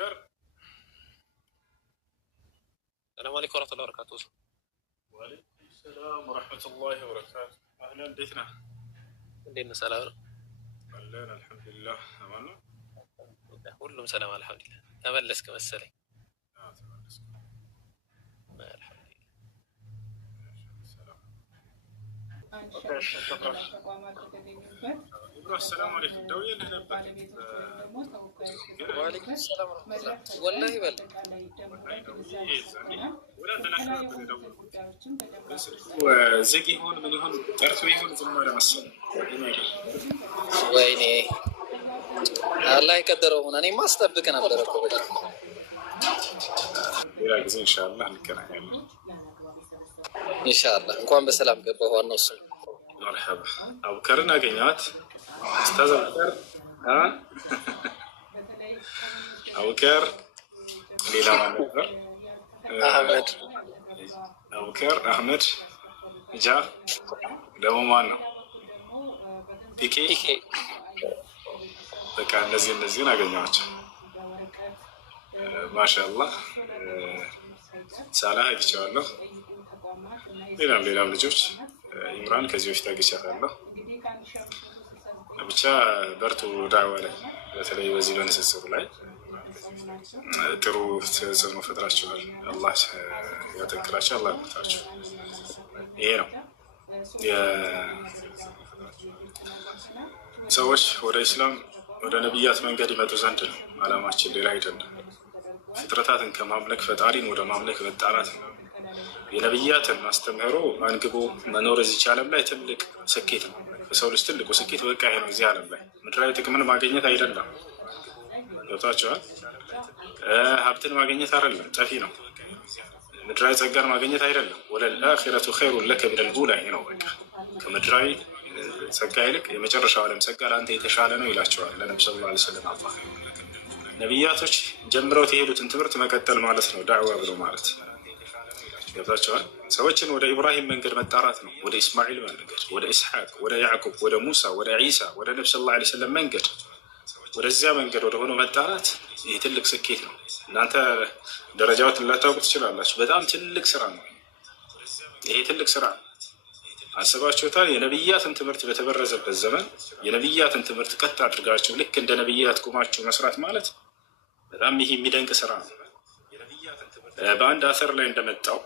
أبو بكر. السلام عليكم ورحمة الله وبركاته. وعليكم السلام ورحمة الله وبركاته. أهلا بكنا. عندنا سلام. أهلا الحمد لله. أمانة. كلهم سلام الحمد لله. تملس كما السلام. تملس. الحمد لله. السلام عليكم. دوية نهنبت. وعليكم السلام ورحمة الله. والله بل. وزقي هون من هون تعرفوا هون زمان مسنا. ويني. الله يقدره هنا. أنا ما استبدك أنا بدركوا بجد. يلا إن شاء الله نكرم. إن شاء الله. نكون بسلام قبل هو النص. مرحبا. أبو بكر ناقينات. أستاذ أبو بكر. ها؟ أبو بكر. ليلا ما نقدر. أحمد. أبو بكر أحمد. جا. دمو مانا. بيكي. بكان نزين ناقينات. ما شاء الله. سالها إن شاء الله. ليلا لجوج. ኢምራን ከዚህ በፊት አግኝቻታለሁ። ብቻ በርቱ ዳዕዋ ላይ በተለይ በዚህ በንስስሩ ላይ ጥሩ ተጽዕኖ ፈጥራችኋል። አላህ ያጠንክራችሁ፣ አላህ ያበርታችሁ። ይሄ ነው ሰዎች ወደ ኢስላም ወደ ነቢያት መንገድ ይመጡ ዘንድ ነው አላማችን፣ ሌላ አይደለም። ፍጥረታትን ከማምለክ ፈጣሪን ወደ ማምለክ መጣራት ነው። የነብያትን አስተምህሮ አንግቦ መኖር እዚህ ዓለም ላይ ትልቅ ስኬት ነው። የሰው ልጅ ትልቁ ስኬት በቃ ይሄ ነው። እዚህ ዓለም ላይ ምድራዊ ጥቅምን ማግኘት አይደለም። ገብታችኋል? ሀብትን ማግኘት አይደለም፣ ጠፊ ነው። ምድራዊ ጸጋን ማግኘት አይደለም። ወለልአኺረቱ ኸይሩን ለከ ሚነል ኡላ። ይሄ ነው በቃ ከምድራዊ ጸጋ ይልቅ የመጨረሻው ዓለም ጸጋ ለአንተ የተሻለ ነው ይላቸዋል ለነብዩ ሰለላሁ ዐለይሂ ወሰለም። ነቢያቶች ጀምረውት የሄዱትን ትምህርት መቀጠል ማለት ነው ዳዕዋ ብሎ ማለት። ገብታችኋል? ሰዎችን ወደ ኢብራሂም መንገድ መጣራት ነው። ወደ ኢስማኤል መንገድ፣ ወደ ኢስሐቅ፣ ወደ ያዕቁብ፣ ወደ ሙሳ፣ ወደ ዒሳ፣ ወደ ነቢ ሰለላሁ ዐለይሂ ወሰለም መንገድ፣ ወደዚያ መንገድ ወደ ሆነው መጣራት ይህ ትልቅ ስኬት ነው። እናንተ ደረጃዎትን ላታውቁ ትችላላችሁ። በጣም ትልቅ ስራ ነው ይሄ፣ ትልቅ ስራ ነው። አስባችሁታል? የነቢያትን ትምህርት በተበረዘበት ዘመን የነቢያትን ትምህርት ቀጥ አድርጋችሁ ልክ እንደ ነቢያት ቁማችሁ መስራት ማለት በጣም ይህ የሚደንቅ ስራ ነው። በአንድ አሰር ላይ እንደመጣው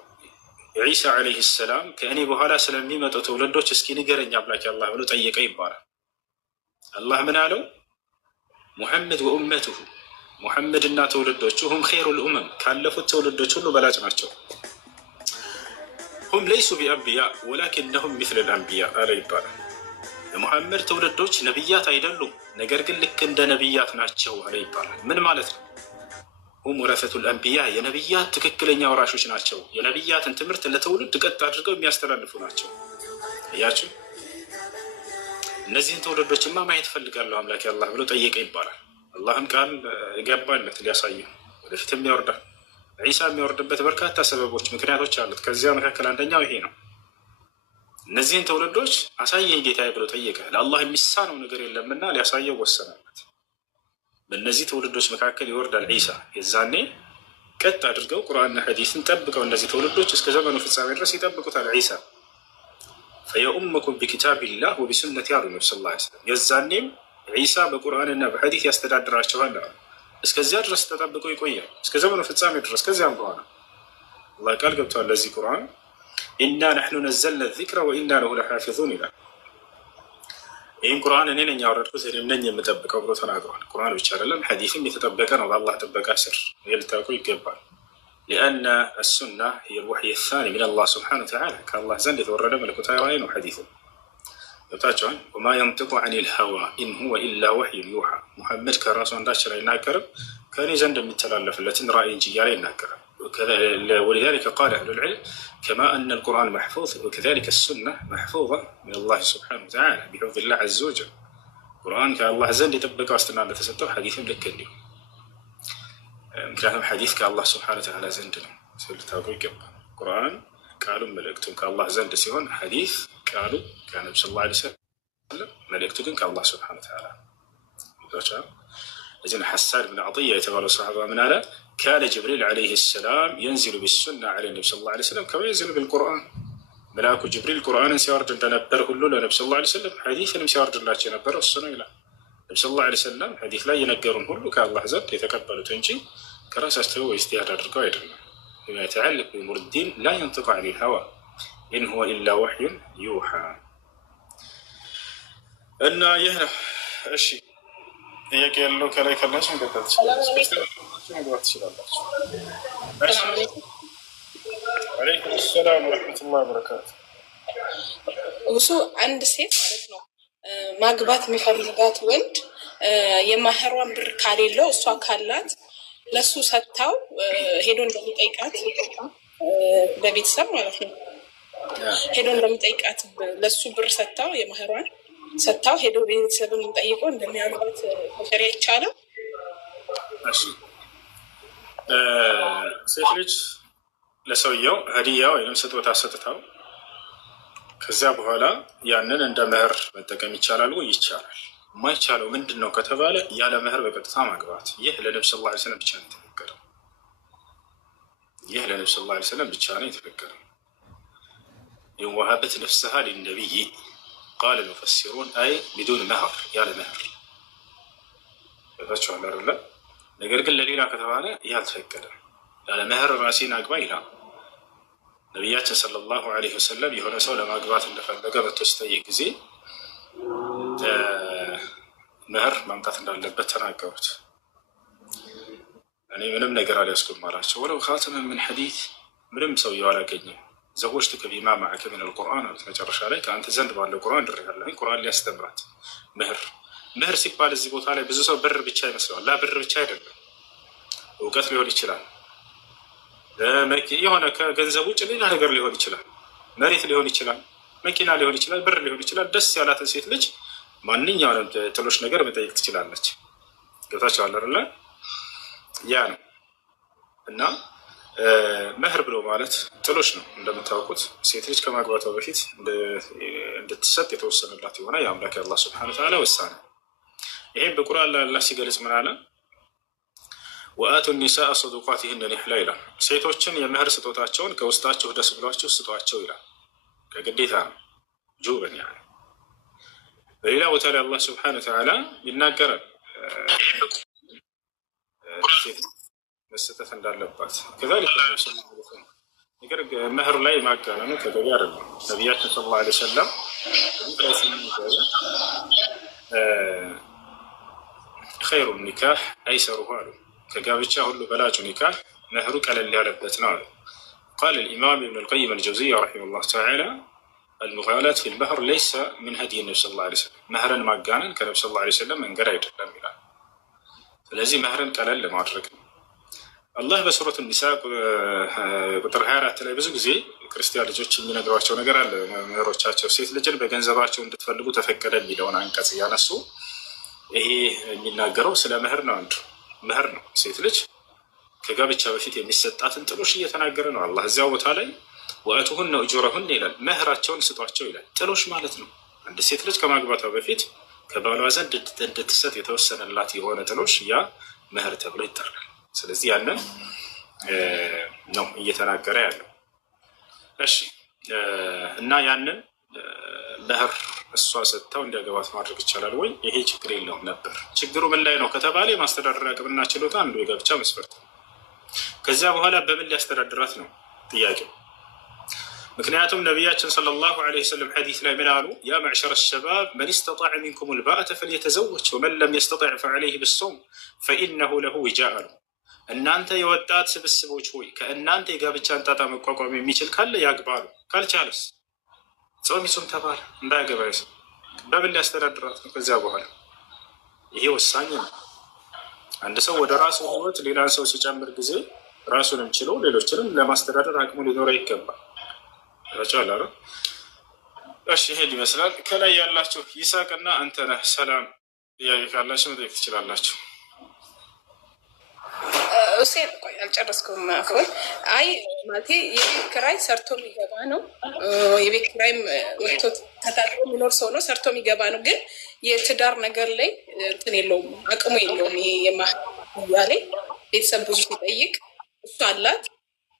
ዒሳ ዓለይሂ ሰላም ከእኔ በኋላ ስለሚመጡ ትውልዶች እስኪ ንገረኝ አምላክ አላህ ብሎ ጠየቀ ይባላል። አላህ ምን አለው? ሙሐመድ ወኡመቱሁ፣ ሙሐመድና ትውልዶቹ ሁም ኸይሩል ኡመም፣ ካለፉት ትውልዶች ሁሉ በላጭ ናቸው። ሁም ለይሱ ቢአንቢያ ወላኪነሁም ሚስለል አንቢያ አለ ይባላል። የሙሐመድ ትውልዶች ነቢያት አይደሉም፣ ነገር ግን ልክ እንደ ነቢያት ናቸው አለ ይባላል። ምን ማለት ነው? ሁም ወረሰቱል አንቢያ፣ የነቢያት ትክክለኛ ወራሾች ናቸው። የነቢያትን ትምህርት ለትውልድ ቀጥ አድርገው የሚያስተላልፉ ናቸው። እያችሁ እነዚህን ትውልዶችማ ማየት ፈልጋለሁ አምላክ አላህ ብሎ ጠየቀ ይባላል። አላህም ቃል ገባለት ሊያሳየው፣ ወደፊትም ያወርዳል። ዒሳ የሚያወርድበት በርካታ ሰበቦች፣ ምክንያቶች አሉት። ከዚያ መካከል አንደኛው ይሄ ነው። እነዚህን ትውልዶች አሳየኝ ጌታዬ ብሎ ጠየቀ። ለአላህ የሚሳነው ነገር የለምና ሊያሳየው ወሰነበት። በእነዚህ ትውልዶች መካከል ይወርዳል ዒሳ። የዛኔ ቀጥ አድርገው ቁርአንና ሐዲስን ጠብቀው እነዚህ ትውልዶች እስከ ዘመኑ ፍጻሜ ድረስ ይጠብቁታል ዒሳ። ፈየኡመኩም ቢኪታቢላህ ወቢሱነቲ አሉ ነቢ ሰለላሁ ዐለይሂ ወሰለም። የዛኔም ዒሳ በቁርአንና በሐዲስ ያስተዳድራቸዋል። እስከዚያ ድረስ ተጠብቀው ይቆያል፣ እስከ ዘመኑ ፍጻሜ ድረስ። ከዚያም በኋላ አላህ ቃል ገብተዋል ለዚህ ቁርአን ኢና ነሕኑ ነዘልና ዚክረ ወኢና ለሁ ለሓፊዙን ይላል። ይህን ቁርአን እኔ ነኝ ያወረድኩት እኔም ነኝ የምጠብቀው ብሎ ተናግሯል። ቁርአን ብቻ አይደለም ሐዲስም የተጠበቀ ነው በአላህ ጥበቃ ስር። ይህ ልታውቁ ይገባል። ሊአነ አሱና ሂየ ልወሕይ ሳኒ ምን አላህ ስብሓነሁ ወተዓላ፣ ከአላህ ዘንድ የተወረደ መለኮታዊ ራእይ ነው ሐዲሱ። ገብታችኋል? ወማ የንጢቁ ዐኒ ልሀዋ ኢን ሁወ ኢላ ወሕዩን ዩሓ። ሙሐመድ ከራሱ አንዳች አይናገርም ከእኔ ዘንድ የሚተላለፍለትን ራእይ እንጂ እያለ ይናገራል። ولذلك قال أهل العلم كما أن القرآن محفوظ وكذلك السنة محفوظة من الله سبحانه وتعالى بحفظ الله عز وجل. القرآن كالله زند يطبق واستناد تسطو حديث لك اليوم ምክንያቱም ሐዲስ ከአላህ ስብሐነ ወተዓላ ዘንድ ነው። ስለታውቁ ይገባል። ቁርአን ቃሉ መልእክቱ ከአላህ ዘንድ ሲሆን ሐዲስ ቃሉ ከነብዩ ሰለላሁ ዐለይሂ ወሰለም መልእክቱ ግን ከአላህ ስብሐነ ወተዓላ ነው። እዚን ሐሳን ብን ዓጥያ የተባለው ሰሓባ ምን አለ? ካነ ጅብሪል ዓለይሂ ሰላም የንዚሉ ቢሱና ዐለ ነቢ ሰለላሁ ዐለይሂ ወሰለም ከማ የንዚሉ ቢልቁርአን። መልአኩ ጅብሪል ቁርአንን ሲያወርድ እንደነበር ሁሉ ለነቢ ሰለላሁ ዐለይሂ ወሰለም ሐዲስንም ሲያወርድላቸው የነበረው እሱ ነው ይላል። ነቢ ሰለላሁ ዐለይሂ ወሰለም ሐዲስ ላይ የነገሩን ሁሉ ከአላህ ዘንድ የተቀበሉት እንጂ ከራሳቸው ኢጅቲሃድ አድርገው አይደለም። ቢማ የተዓለቅ ቢኡሙር ዲን ላ የንጢቁ ዐኒል ሀዋ ኢን ሁወ ኢላ ወሕዩን ዩሓ። እና ይህ ነው። እሺ ጥያቄ ያለው ከላይ ካላችሁ መቀጠል ትችላላችሁ። ወአለይኩም ሰላም ወረሕመቱላሂ ወበረካቱ። እሱ አንድ ሴት ማለት ነው ማግባት የሚፈልጋት ወንድ የማህሯን ብር ካሌለው እሷ ካላት ለሱ ሰጥታው ሄዶ እንደሚጠይቃት በቤተሰብ ማለት ነው ሄዶ እንደሚጠይቃት ለሱ ብር ሰጥታው የማህሯን ሰጥታው ሄዶ ቤተሰብን ጠይቆ እንደሚያምራት መከሪያ ይቻላል። ሴት ልጅ ለሰውየው ሀዲያ ወይም ስጦታ ሰጥታው ከዚያ በኋላ ያንን እንደ መህር መጠቀም ይቻላል ወይ? ይቻላል። የማይቻለው ምንድን ነው ከተባለ ያለ መህር በቀጥታ ማግባት። ይህ ለነብዩ ሰለላሁ ዐለይሂ ወሰለም ብቻ ነው የተፈቀደው። ይህ ለነብዩ ሰለላሁ ዐለይሂ ወሰለም ብቻ ነው የተፈቀደው። ወሀበት ነፍሰሃ ሊነቢይ ቃለ ልሙፈሲሩን አይ ቢዱን መህር፣ ያለ መህር ታችኋል አይደለ? ነገር ግን ለሌላ ከተባለ ይህ አልተፈቀደም። ያለ መህር ራሴን አግባ ይላል ነቢያችን ሰለላሁ ዐለይሂ ወሰለም። የሆነ ሰው ለማግባት እንደፈለገ መጥቶ ሲጠይቅ ጊዜ መህር ማምጣት እንዳለበት ተናገሩት። እኔ ምንም ነገር አልያዝኩም አላቸው። ወለው ኻተመን ምን ሐዲት፣ ምንም ሰውየው አላገኘም። ዘወጅቱከ ቢማ መዐከ ሚነል ቁርአን አሉት። መጨረሻ ላይ ከአንተ ዘንድ ባለው ቁርአን ድሬሃለሁኝ። ቁርአን ሊያስተምራት መህር። መህር ሲባል እዚህ ቦታ ላይ ብዙ ሰው ብር ብቻ ይመስለዋል። ላ ብር ብቻ አይደለም፣ እውቀት ሊሆን ይችላል፣ የሆነ ከገንዘብ ውጭ ሌላ ነገር ሊሆን ይችላል፣ መሬት ሊሆን ይችላል፣ መኪና ሊሆን ይችላል፣ ብር ሊሆን ይችላል። ደስ ያላትን ሴት ልጅ ማንኛውንም ጥሎሽ ነገር መጠየቅ ትችላለች። ገብታችኋል አይደለ? ያ ነው እና መህር ብሎ ማለት ጥሎሽ ነው። እንደምታውቁት ሴት ልጅ ከማግባቷ በፊት እንድትሰጥ የተወሰነላት የሆነ የአምላክ አላህ ሱብሓነሁ ወተዓላ ውሳኔ። ይህም በቁርአን ላይ አላህ ሲገልጽ ምን አለ? ወአቱ ኒሳአ ሰዱቃቲሂነ ኒሕላ ይላል። ሴቶችን የመህር ስጦታቸውን ከውስጣቸው ደስ ብሏቸው ስጧቸው ይላል። ከግዴታ ነው ጁበን ያ። በሌላ ቦታ ላይ አላህ ሱብሓነሁ ወተዓላ ይናገራል መሰጠት እንዳለባት። ከዛሊከ ነገር መህር ላይ ማጋነኑ ተገቢ አይደለም። ነቢያችን ሰለላሁ ዐለይሂ ወሰለም ኸይሩ ኒካህ አይሰሩሁ አሉ። ከጋብቻ ሁሉ በላጩ ኒካህ መህሩ ቀለል ያለበት ነው አሉ። ቃል الإمام ابن القيم الجوزية رحمه الله تعالى المغالاة في المهر ليس من هدي النبي صلى الله عليه وسلم መህርን ማጋነን ከነብዩ ሰለላሁ ዐለይሂ ወሰለም መንገድ አይደለም ይላል። ስለዚህ መህርን ቀለል ለማድረግ ነው። አላህ በሱረቱ ኒሳ ቁጥር 24 ላይ ብዙ ጊዜ ክርስቲያን ልጆች የሚነግሯቸው ነገር አለ። መምህሮቻቸው ሴት ልጅን በገንዘባቸው እንድትፈልጉ ተፈቀደ የሚለውን አንቀጽ እያነሱ ይሄ የሚናገረው ስለ መህር ነው። አንዱ መህር ነው። ሴት ልጅ ከጋብቻ በፊት የሚሰጣትን ጥሎሽ እየተናገረ ነው አላህ እዚያው ቦታ ላይ ወአቱሁነ ኡጁረሁነ ይላል። መህራቸውን ስጧቸው ይላል። ጥሎሽ ማለት ነው። አንድ ሴት ልጅ ከማግባቷ በፊት ከባሏ ዘንድ እንድትሰጥ የተወሰነላት የሆነ ጥሎሽ ያ መህር ተብሎ ይጠራል። ስለዚህ ያንን ነው እየተናገረ ያለው። እሺ እና ያንን መህር እሷ ሰጥታው እንዲያገባት ማድረግ ይቻላል ወይ? ይሄ ችግር የለውም ነበር። ችግሩ ምን ላይ ነው ከተባለ የማስተዳደር አቅምና ችሎታ አንዱ የጋብቻ መስፈርት ነው። ከዚያ በኋላ በምን ሊያስተዳድራት ነው ጥያቄው። ምክንያቱም ነቢያችን ሰለላሁ ዐለይሂ ወሰለም ሐዲስ ላይ ምን አሉ? ያ መዕሸረ ሸባብ መን ስተጣዐ ሚንኩሙል ባአተ ፈልየተዘወጅ ወመን ለም የስተጣዕ ፈዐለይሂ ቢሶም ፈኢነሁ ለሁ ዊጃእ አሉ። እናንተ የወጣት ስብስቦች ሆይ ከእናንተ የጋብቻን ጣጣ መቋቋም የሚችል ካለ ያግባሉ፣ ካልቻለስ ጾም ይጹም ተባለ። እንዳያገባ ሰው በምን ሊያስተዳድራት ነው? ከዚያ በኋላ ይሄ ወሳኝ ነው። አንድ ሰው ወደ ራሱ ህይወት ሌላን ሰው ሲጨምር ጊዜ ራሱንም ችሎ ሌሎችንም ለማስተዳደር አቅሙ ሊኖረው ይገባል። ረጫላ። እሺ ይሄ ይመስላል። ከላይ ያላችሁ ይሳቅና አንተነህ ሰላም ጥያቄ ካላችሁ መጠየቅ ትችላላችሁ። ሁሴን ቆይ አልጨረስኩም። አፎን አይ ማለቴ የቤት ኪራይ ሰርቶ የሚገባ ነው። የቤት ኪራይም ወጥቶ ተታጥሮ የሚኖር ሰው ነው፣ ሰርቶ የሚገባ ነው። ግን የትዳር ነገር ላይ እንትን የለውም፣ አቅሙ የለውም። ይሄ የማያ ላይ ቤተሰብ ብዙ ሲጠይቅ እሷ አላት፣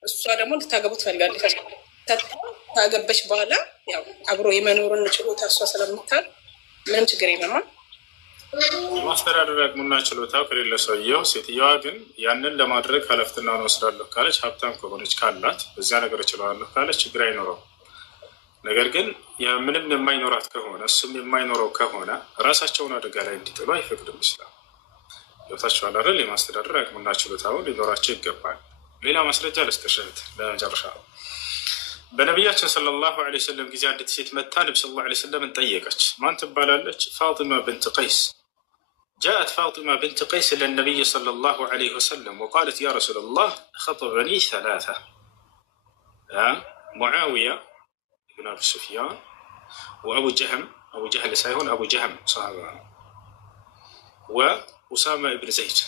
እሷ ደግሞ ልታገቡ ትፈልጋለች። ታገበች በኋላ ያው አብሮ የመኖርን ችሎታ እሷ ስለምታል ምንም ችግር የለማ። የማስተዳደር አቅሙና ችሎታው ከሌለ ሰውየው፣ ሴትየዋ ግን ያንን ለማድረግ ኃላፊነቱን ወስዳለሁ ካለች፣ ሀብታም ከሆነች ካላት፣ በዚያ ነገር እችላለሁ ካለች ችግር አይኖረው። ነገር ግን ምንም የማይኖራት ከሆነ እሱም የማይኖረው ከሆነ ራሳቸውን አደጋ ላይ እንዲጥሉ አይፈቅድም ይችላል። ገብታችኋል አይደል? የማስተዳደር አቅሙና ችሎታውን ሊኖራቸው ይገባል። ሌላ ማስረጃ ልስጥሽት ለመጨረሻ። በነቢያችን ሰለላሁ ዐለይሂ ወሰለም ጊዜ አንዲት ሴት መታ ነቢ ሰለላሁ ዐለይሂ ወሰለምን ጠየቀች። ማን ትባላለች? ፋጢማ ብንት ቀይስ። جاءت فاطمة بنت قيس إلى النبي صلى الله عليه وسلم وقالت يا رسول الله خطبني ثلاثة، معاوية بن أبي سفيان وأبو جهم، أبو جهل سيهون أبو جهم صحابة، وأسامة بن زيد።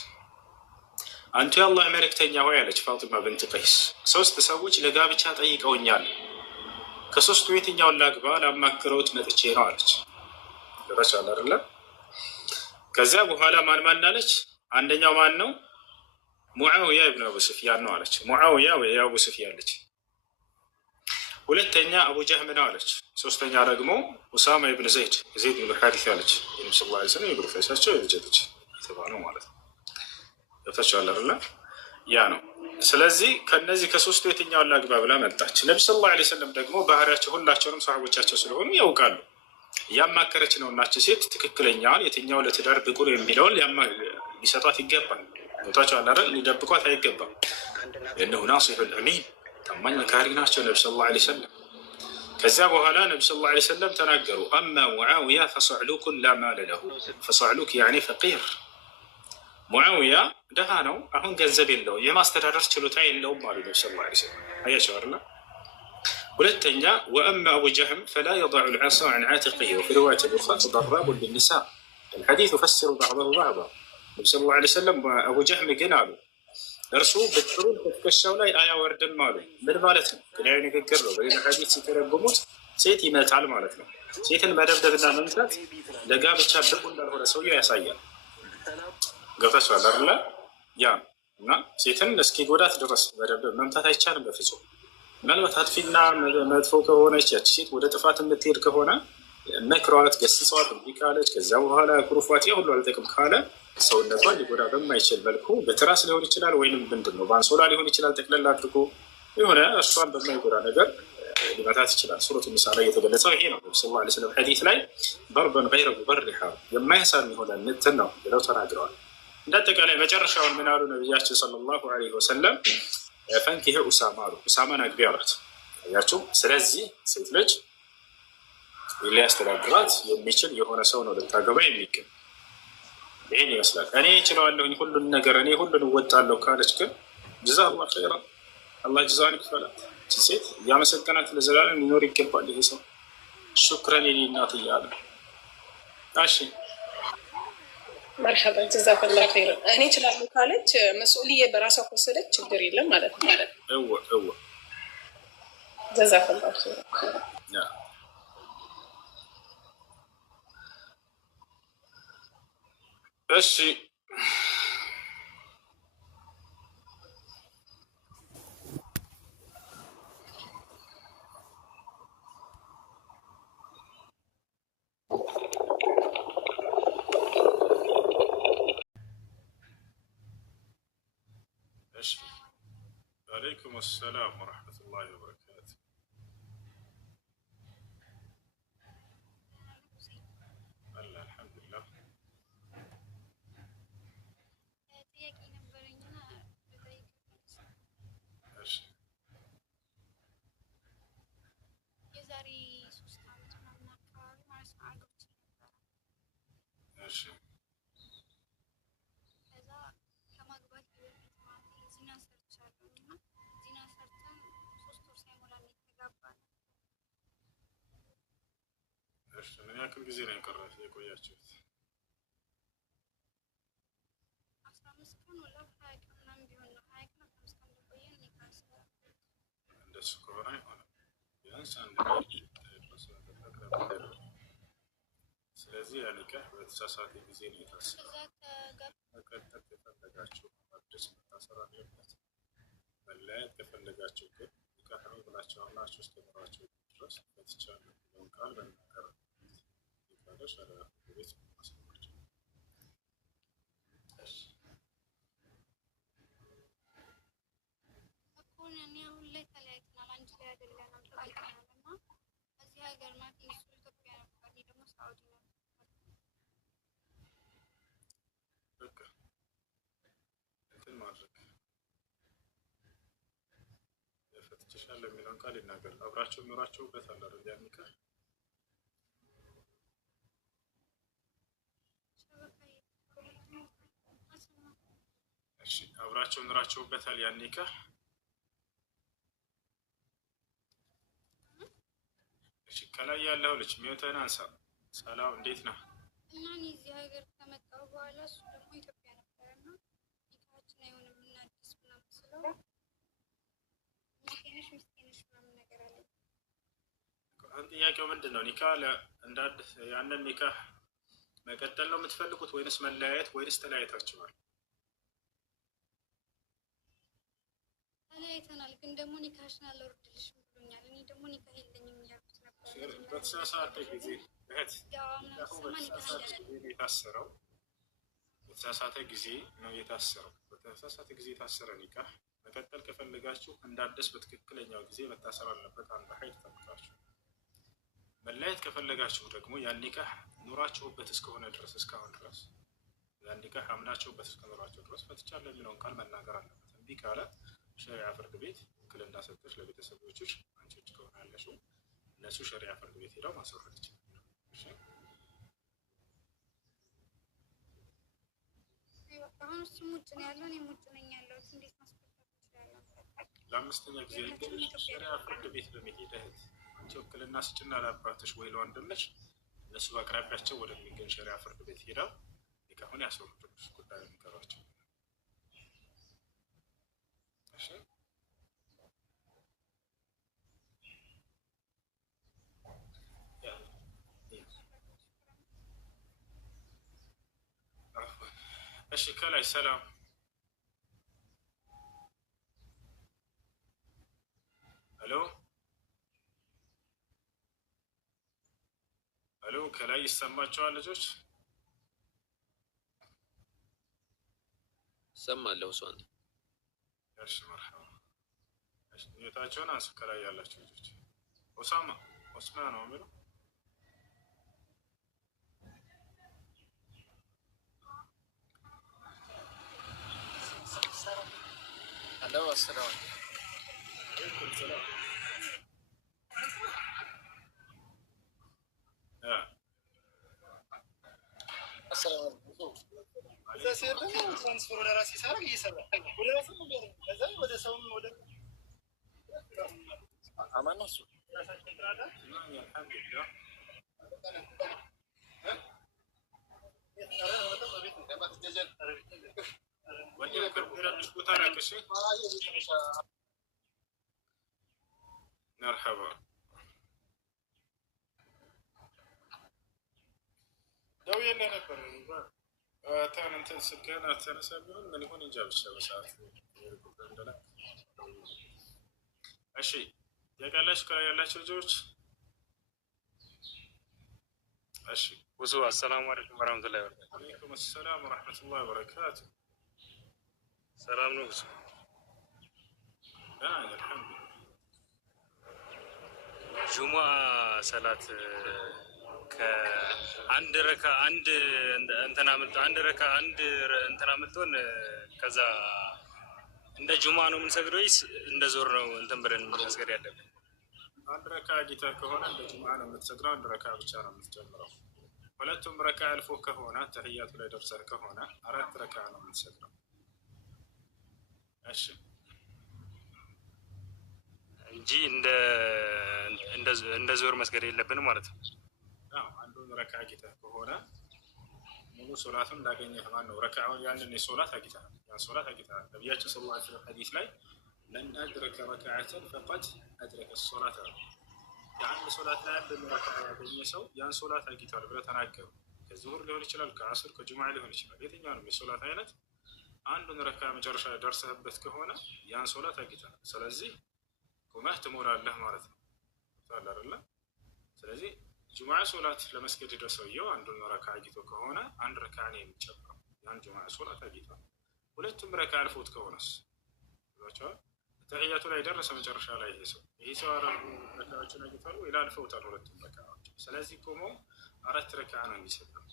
አንቱ የአላህ መልእክተኛ ሆይ አለች ፋጢማ ብንት ቀይስ፣ ሶስት ሰዎች ለጋብቻ ጠይቀውኛል፣ ከሶስቱ የትኛውን ላግባ ላማክረውት መጥቼ ነው አለች። ደረቻል አይደለ? ከዚያ በኋላ ማን ማን አለች? አንደኛው ማን ነው? ሙዓዊያ ኢብኑ አቡ ሱፊያን ነው አለች። ሙዓዊያ ወይ አቡ ሱፊያን አለች። ሁለተኛ አቡ ጀህም ነው አለች። ሶስተኛ ደግሞ ኡሳማ ኢብኑ ዘይድ ኢብኑ ሐሪሳ አለች። የነብዩ ሰለላሁ ዐለይሂ ወሰለም የግሩ ፈሳቸው የልጅ የተባለው ማለት ነው። ገብታችኋል አይደለ? ያ ነው። ስለዚህ ከነዚህ ከሶስቱ የትኛውን ላግባ ብላ መጣች። ነብዩ ሰለላሁ ዐለይሂ ወሰለም ደግሞ ባህሪያቸው ሁላቸውንም ሰሃቦቻቸው ስለሆኑ ያውቃሉ። ያማከረች ነው እናቸው ሴት ትክክለኛውን የትኛው ለትዳር ብቁ የሚለውን ሊሰጧት ይገባል። ገብታችኋል አይደል? ሊደብቋት አይገባም። ለእነሁ ናሲሑል አሚን፣ ታማኝ መካሪ ናቸው ነብዩ ሰለላሁ ዐለይሂ ወሰለም። ከዚያ በኋላ ነብዩ ሰለላሁ ዐለይሂ ወሰለም ተናገሩ። አማ ሙዓዊያ ፈሰዕሉኩን ላ ማለ ለሁ፣ ፈሰዕሉክ ያኒ ፈቂር። ሙዓዊያ ደሃ ነው፣ አሁን ገንዘብ የለውም፣ የማስተዳደር ችሎታ የለውም አሉ ነብዩ ሰለላሁ ዐለይሂ ወሰለም። አያቸው አይደል? ሁለተኛ ወአማ አቡ ጀህም ፈላ የضዑ ልዓሳ ዐን ዓቲቂሂ ወፊ ሪዋየት ኡኽራ ተደራቡ ቢኒሳ አልሐዲስ ዩፈሲሩ በዕضሁ በዕض። ነብዩ ሰለላሁ ዐለይሂ ወሰለም አቡ ጀህም ግን አሉ እርሱ ብትሩን ከትከሻው ላይ አያወርድም አሉ። ምን ማለት ነው? ግላዊ ንግግር ነው። በሌላ ሐዲስ ሲተረጉሙት ሴት ይመታል ማለት ነው። ሴትን መደብደብና መምታት ለጋብቻ ብቁ እንዳልሆነ ሰውየው ያሳያል። ገብታችኋል አይደለ? ያ እና ሴትን እስኪ ጎዳት ድረስ መደብደብ መምታት አይቻልም በፍጹም። ምናልባት አጥፊና መጥፎ ከሆነች ያቺ ሴት ወደ ጥፋት የምትሄድ ከሆነ መክሯት፣ ገስጿት እምቢ ካለች ከዚያ በኋላ ኩሩፏት ያ ሁሉ አልጠቅም ካለ ሰውነቷን ሊጎዳ በማይችል መልኩ በትራስ ሊሆን ይችላል፣ ወይንም ምንድን ነው በአንሶላ ሊሆን ይችላል። ጠቅለል አድርጎ የሆነ እርሷን በማይጎዳ ነገር ሊመታት ይችላል። ሱረቱ ኒሳ ላይ የተገለጸው ይሄ ነው። ነብዩ ሰለላሁ ዐለይሂ ወሰለም ሐዲስ ላይ በርበን ገይረ ሙበሪሐ የማያሳም የሆነ ምትን ነው ብለው ተናግረዋል። እንዳጠቃላይ መጨረሻውን ምን አሉ ነቢያችን ሰለላሁ ዐለይሂ ወሰለም? ፈንኪህ ኡሳማ አሉ። ኡሳማን አግቢ አሏት። አያችሁ። ስለዚህ ሴት ልጅ ሊያስተዳድራት የሚችል የሆነ ሰው ነው ልታገባ የሚገኝ። ይህን ይመስላል። እኔ እችለዋለሁኝ ሁሉን ነገር እኔ ሁሉን እወጣለሁ ካለች ግን ጀዛ አላህ ኸይራ፣ አላህ ጀዛን ይክፈላት። ሴት እያመሰገናት ለዘላለም ሊኖር ይገባል። ይሄ ሰው ሹክረን የኔ እናት እያለ እሺ መርሐባ ጀዛከላሁ ኸይር። እኔ እችላለሁ ካለች መስኡልዬ በራሷ ከወሰደች ችግር የለም ማለት ነው። ጀዛከላሁ ኸይር። እሺ وعليكم السلام ورحمة الله وبركاته. الله الحمد لله. ماشي. ምን ያክል ጊዜ ነው የቆያችሁት? እንደሱ ከሆነ አይሆንም። ቢያንስ አንድ ላይ ስለዚህ ያ ኒካህ በተሳሳተ ጊዜ ነው የታሰረው። መቀጠል ከፈለጋችሁ አዲስ መታሰር አለበት። መለያየት ከፈለጋችሁ ግን ኒካህ ነው ብላችሁ አምናችሁ እስከኖራችሁ ድረስ ፈትቻለሁ የሚለውን ቃል መናገር ይባላል። ሸሪዓ ቤት ማስቀመጫ እኮ እኔ አሁን ላይ ተለያይተናል፣ አንድ ላይ አይደለንም፣ ተለያይተናል እና እዚህ ሀገር ማለት እሱ ኢትዮጵያ ነበር፣ እኔ ደግሞ ሳውዲ ነበር። በቃ እንትን ማድረግ ፈትቼሻለሁ የሚለውን ቃል ይናገር። አብራችሁ ኖራችሁበት አለ አይደል? ያን ኒካህ እሺ፣ አብራችሁ ኖራችሁበታል ያን ኒካህ። እሺ፣ ከላይ ያለው ልጅ ሚውተን አንሳ። ሰላም፣ እንዴት ነህ? እና እኔ እዚህ ሀገር ከመጣሁ በኋላ እሱ ደግሞ ኢትዮጵያ ነበረ እና ኒካችን አይሆንም እና አዲስ ምናምን ስለው ሚስቴነሽ ምናምን ነገር አለ። አሁን ጥያቄው ምንድን ነው? ኒካ እንደ አዲስ ያንን ኒካህ መቀጠል ነው የምትፈልጉት ወይንስ መለያየት ወይንስ ተለያይታችኋል? ተለያይተናል፣ ግን ደግሞ ኒካሽን አላወርድልሽም ብሎኛል። እኔ ደግሞ ኒካ የለኝም እያልኩት ነበር። በተሳሳተ ጊዜ እህት የታሰረው በተሳሳተ ጊዜ ነው የታሰረው። በተሳሳተ ጊዜ የታሰረ ኒካህ መቀጠል ከፈለጋችሁ እንደ አዲስ በትክክለኛው ጊዜ መታሰር አለበት። አንድ ሀይል ጠብቃችሁ መለያየት ከፈለጋችሁ ደግሞ ያን ኒካህ ኑራችሁበት እስከሆነ ድረስ እስካሁን ድረስ ያን ኒካህ አምናችሁበት እስከኖራችሁ ድረስ ፈትቻለሁ የሚለውን ቃል መናገር አለበት። እምቢ ካለ ሸሪዓ ፍርድ ቤት ውክልና ሰጥተሽ ለቤተሰቦችሽ አንቺ ውጭ ከሆነ ያለሽው እነሱ ሸሪዓ ፍርድ ቤት ሄደው ማስወረድ ይችላል። አሁን እሱም ውጭ ነው ያለው፣ እኔም ውጭ ነኝ ያለሁት። እንዴት ማስፈታት እንችላለን? ለአምስተኛ ጊዜ ሸሪዓ ፍርድ ቤት በመሄድ እህት አንቺ ውክልና ስጭና ለአባትሽ ወይ ለወንድምሽ እነሱ በአቅራቢያቸው ወደሚገኝ ሸሪዓ ፍርድ ቤት ሄደው ኒካሁን ያስወርዱልሽ። ጉዳዩ የሚቀሯቸው እሺ። ከላይ ሰላም ሄሎ ሄሎ፣ ከላይ ይሰማቸዋል ልጆች? ሰማለሁ። እሷን እሺ፣ መርሐባ። እሺ፣ ኔታቸውን አንሱ። ከላይ ያላችሁ ልጆች ኦሳማ ኦስማ ነው የሚለው አለው። አሰላሙ ትራንስፈር ወደ ራሴ ሳደርግ እየሰራ ወደ ራሴ ወደ ሰውም ወደ አማን ነው እሱ። መርሐባ። ደውዬልህ ነበር እንትን ስልክህን አትተነሳ ቢሆን ምን ይሆን እንጃ ብቻ በሰዓት እንደላ። እሺ ያቃላችሁ ከላይ ያላችሁ ልጆች እሺ። ብዙ አሰላሙ አለይኩም ወራህመቱላሂ ወበረካቱ። ወአለይኩም ሰላም ወራህመቱላሂ ወበረካቱ። ሰላም ነው። ብዙ አልሐምዱሊላህ። ጁሙአ ሰላት ከአንድ ረካ አንድ እንትና አምልጦ አንድ ረካ አንድ እንትና አምልጦን ከዛ እንደ ጁሙአ ነው የምንሰግደው ወይስ እንደ ዞር ነው እንትን ብለን መስገድ ያለብን? አንድ ረካ ጌታ ከሆነ እንደ ጁሙአ ነው የምትሰግደው። አንድ ረካ ብቻ ነው የምትጀምረው። ሁለቱም ረካ አልፎ ከሆነ ተህያቱ ላይ ደርሰህ ከሆነ አራት ረካ ነው የምትሰግደው። እሺ እንጂ እንደ ዞር መስገድ የለብንም ማለት ነው። አዎ አንዱን ረካ ጌታ ከሆነ ሙሉ ሶላቱን እንዳገኘህ ማን ነው ረካውን ያንን የሶላት አግኝተሃል። ያን ሶላት አግኝተሃል። ነቢያችን ሰለላሁ ዐለይሂ ወሰለም ሐዲስ ላይ መን አድረከ ረክዓተን ፈቀድ አድረከ ሶላት አሉ። የአንድ ሶላት ላይ አንድ ረክዓ ያገኘ ሰው ያን ሶላት አግኝቷል ብለህ ተናገሩ። ከዙሁር ሊሆን ይችላል፣ ከአስር ከጁሙዓ ሊሆን ይችላል። የትኛውንም የሶላት አይነት አንዱን ረክዓ መጨረሻ ደርሰህበት ከሆነ ያን ሶላት አግኝተናል። ስለዚህ ቁመህ ትሞላለህ ማለት ነው አይደለ? ስለዚህ ጁሙዓ ሶላት ለመስገድ ሄደ ሰውየው አንዱን ረክዓ አግኝቶ ከሆነ አንድ ረክዓ ነው የሚጨምረው። ያን ጁሙዓ ሶላት አግኝቷል። ሁለቱም ረክዓ አልፎት ከሆነስ ተህያቱ ላይ ደረሰ መጨረሻ ላይ ይሄ ሰው አራት ረክዓዎችን አግኝቷል ወይ አልፈውታል? ሁለቱም ረክዓዎች። ስለዚህ ቆሞ አራት ረክዓ ነው የሚሰጠው።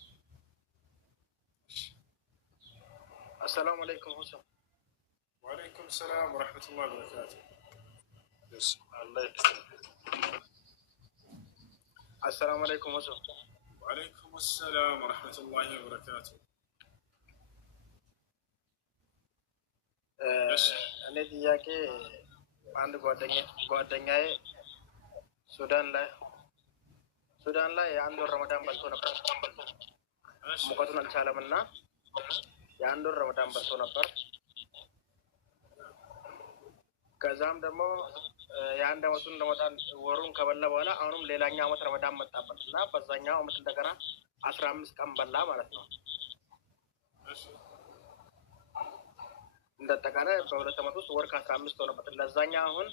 አሰላሙ አለይኩም ሁሴን። ወአለይኩም ሰላም ወረሕመቱላሂ ወበረካቱህ። አሰላሙ አለይኩም ሁሴን። ወአለይኩም ሰላም ወረሕመቱላሂ ወበረካቱህ። እኔ ጥያቄ አንድ ጓደኛዬ ሱዳን ላይ የአንድ ወር ረመዳን በልቶ ነበር። ሙቀቱን አልቻለም እና የአንድ ወር ረመዳን በልቶ ነበር። ከዛም ደግሞ የአንድ አመቱን ረመዳን ወሩን ከበላ በኋላ አሁንም ሌላኛው አመት ረመዳን መጣበት እና በዛኛው አመት እንደገና 15 ቀን በላ ማለት ነው። እንደጠቃላይ በሁለት አመት ውስጥ ወር ከ15 ሆነበት። ለዛኛው አሁን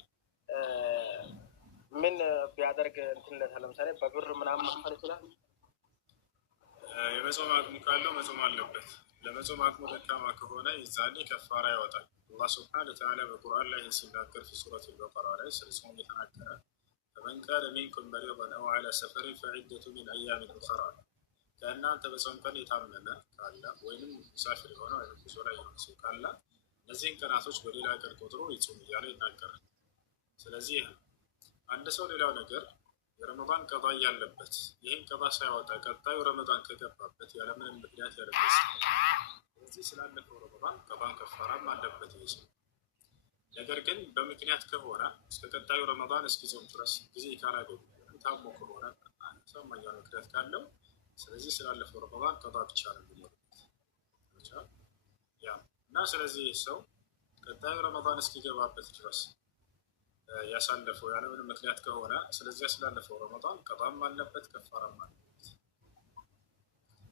ምን ቢያደርግ እንትን ለምሳሌ በብር ምናምን መክፈል ይችላል? የመጾም አቅሙ ካለው መጾም አለበት። ለመጾም አቅሙ ደካማ ከሆነ ይዛኔ ከፋራ ያወጣል። አላህ ሱብሓነሁ ወተዓላ በቁርአን ላይ ሲናገር ሱረት አልበቀራ ላይ ስለ ጾም የተናገረ ፈመን ካነ ሚንኩም መሪደን አው ዐላ ሰፈሪን ፈዒደቱ ሚን አያሚን ኡኸራ፣ ከእናንተ በጾም ቀን የታመመ ካለ ወይንም ሙሳፊር የሆነ ወይም ጉዞ ላይ የሆነ ሰው ካለ እነዚህን ቀናቶች በሌላ ቀን ቆጥሮ ይጾም እያለ ይናገራል። ስለዚህ አንድ ሰው ሌላው ነገር የረመዳን ቀባ ያለበት ይህን ቀባ ሳያወጣ ቀጣዩ ረመዳን ከገባበት ያለምንም ምክንያት ያለበት፣ ስለዚህ ስላለፈው ረመዳን ቀባን ከፋራም አለበት ይህ ሰው። ነገር ግን በምክንያት ከሆነ እስከ ቀጣዩ ረመዳን እስኪጾም ድረስ ጊዜ ካላገኘ ታሞ ከሆነ ሰማኛ ምክንያት ካለው ስለዚህ ስላለፈው ረመዳን ቀባ ብቻ ነው የሚኖርበት እና ስለዚህ ሰው ቀጣዩ ረመዳን እስኪገባበት ድረስ ያሳለፈው ያለምንም ምክንያት ከሆነ ስለዚህ ስላለፈው ረመዳን ቀዳም አለበት ከፋራም አለበት።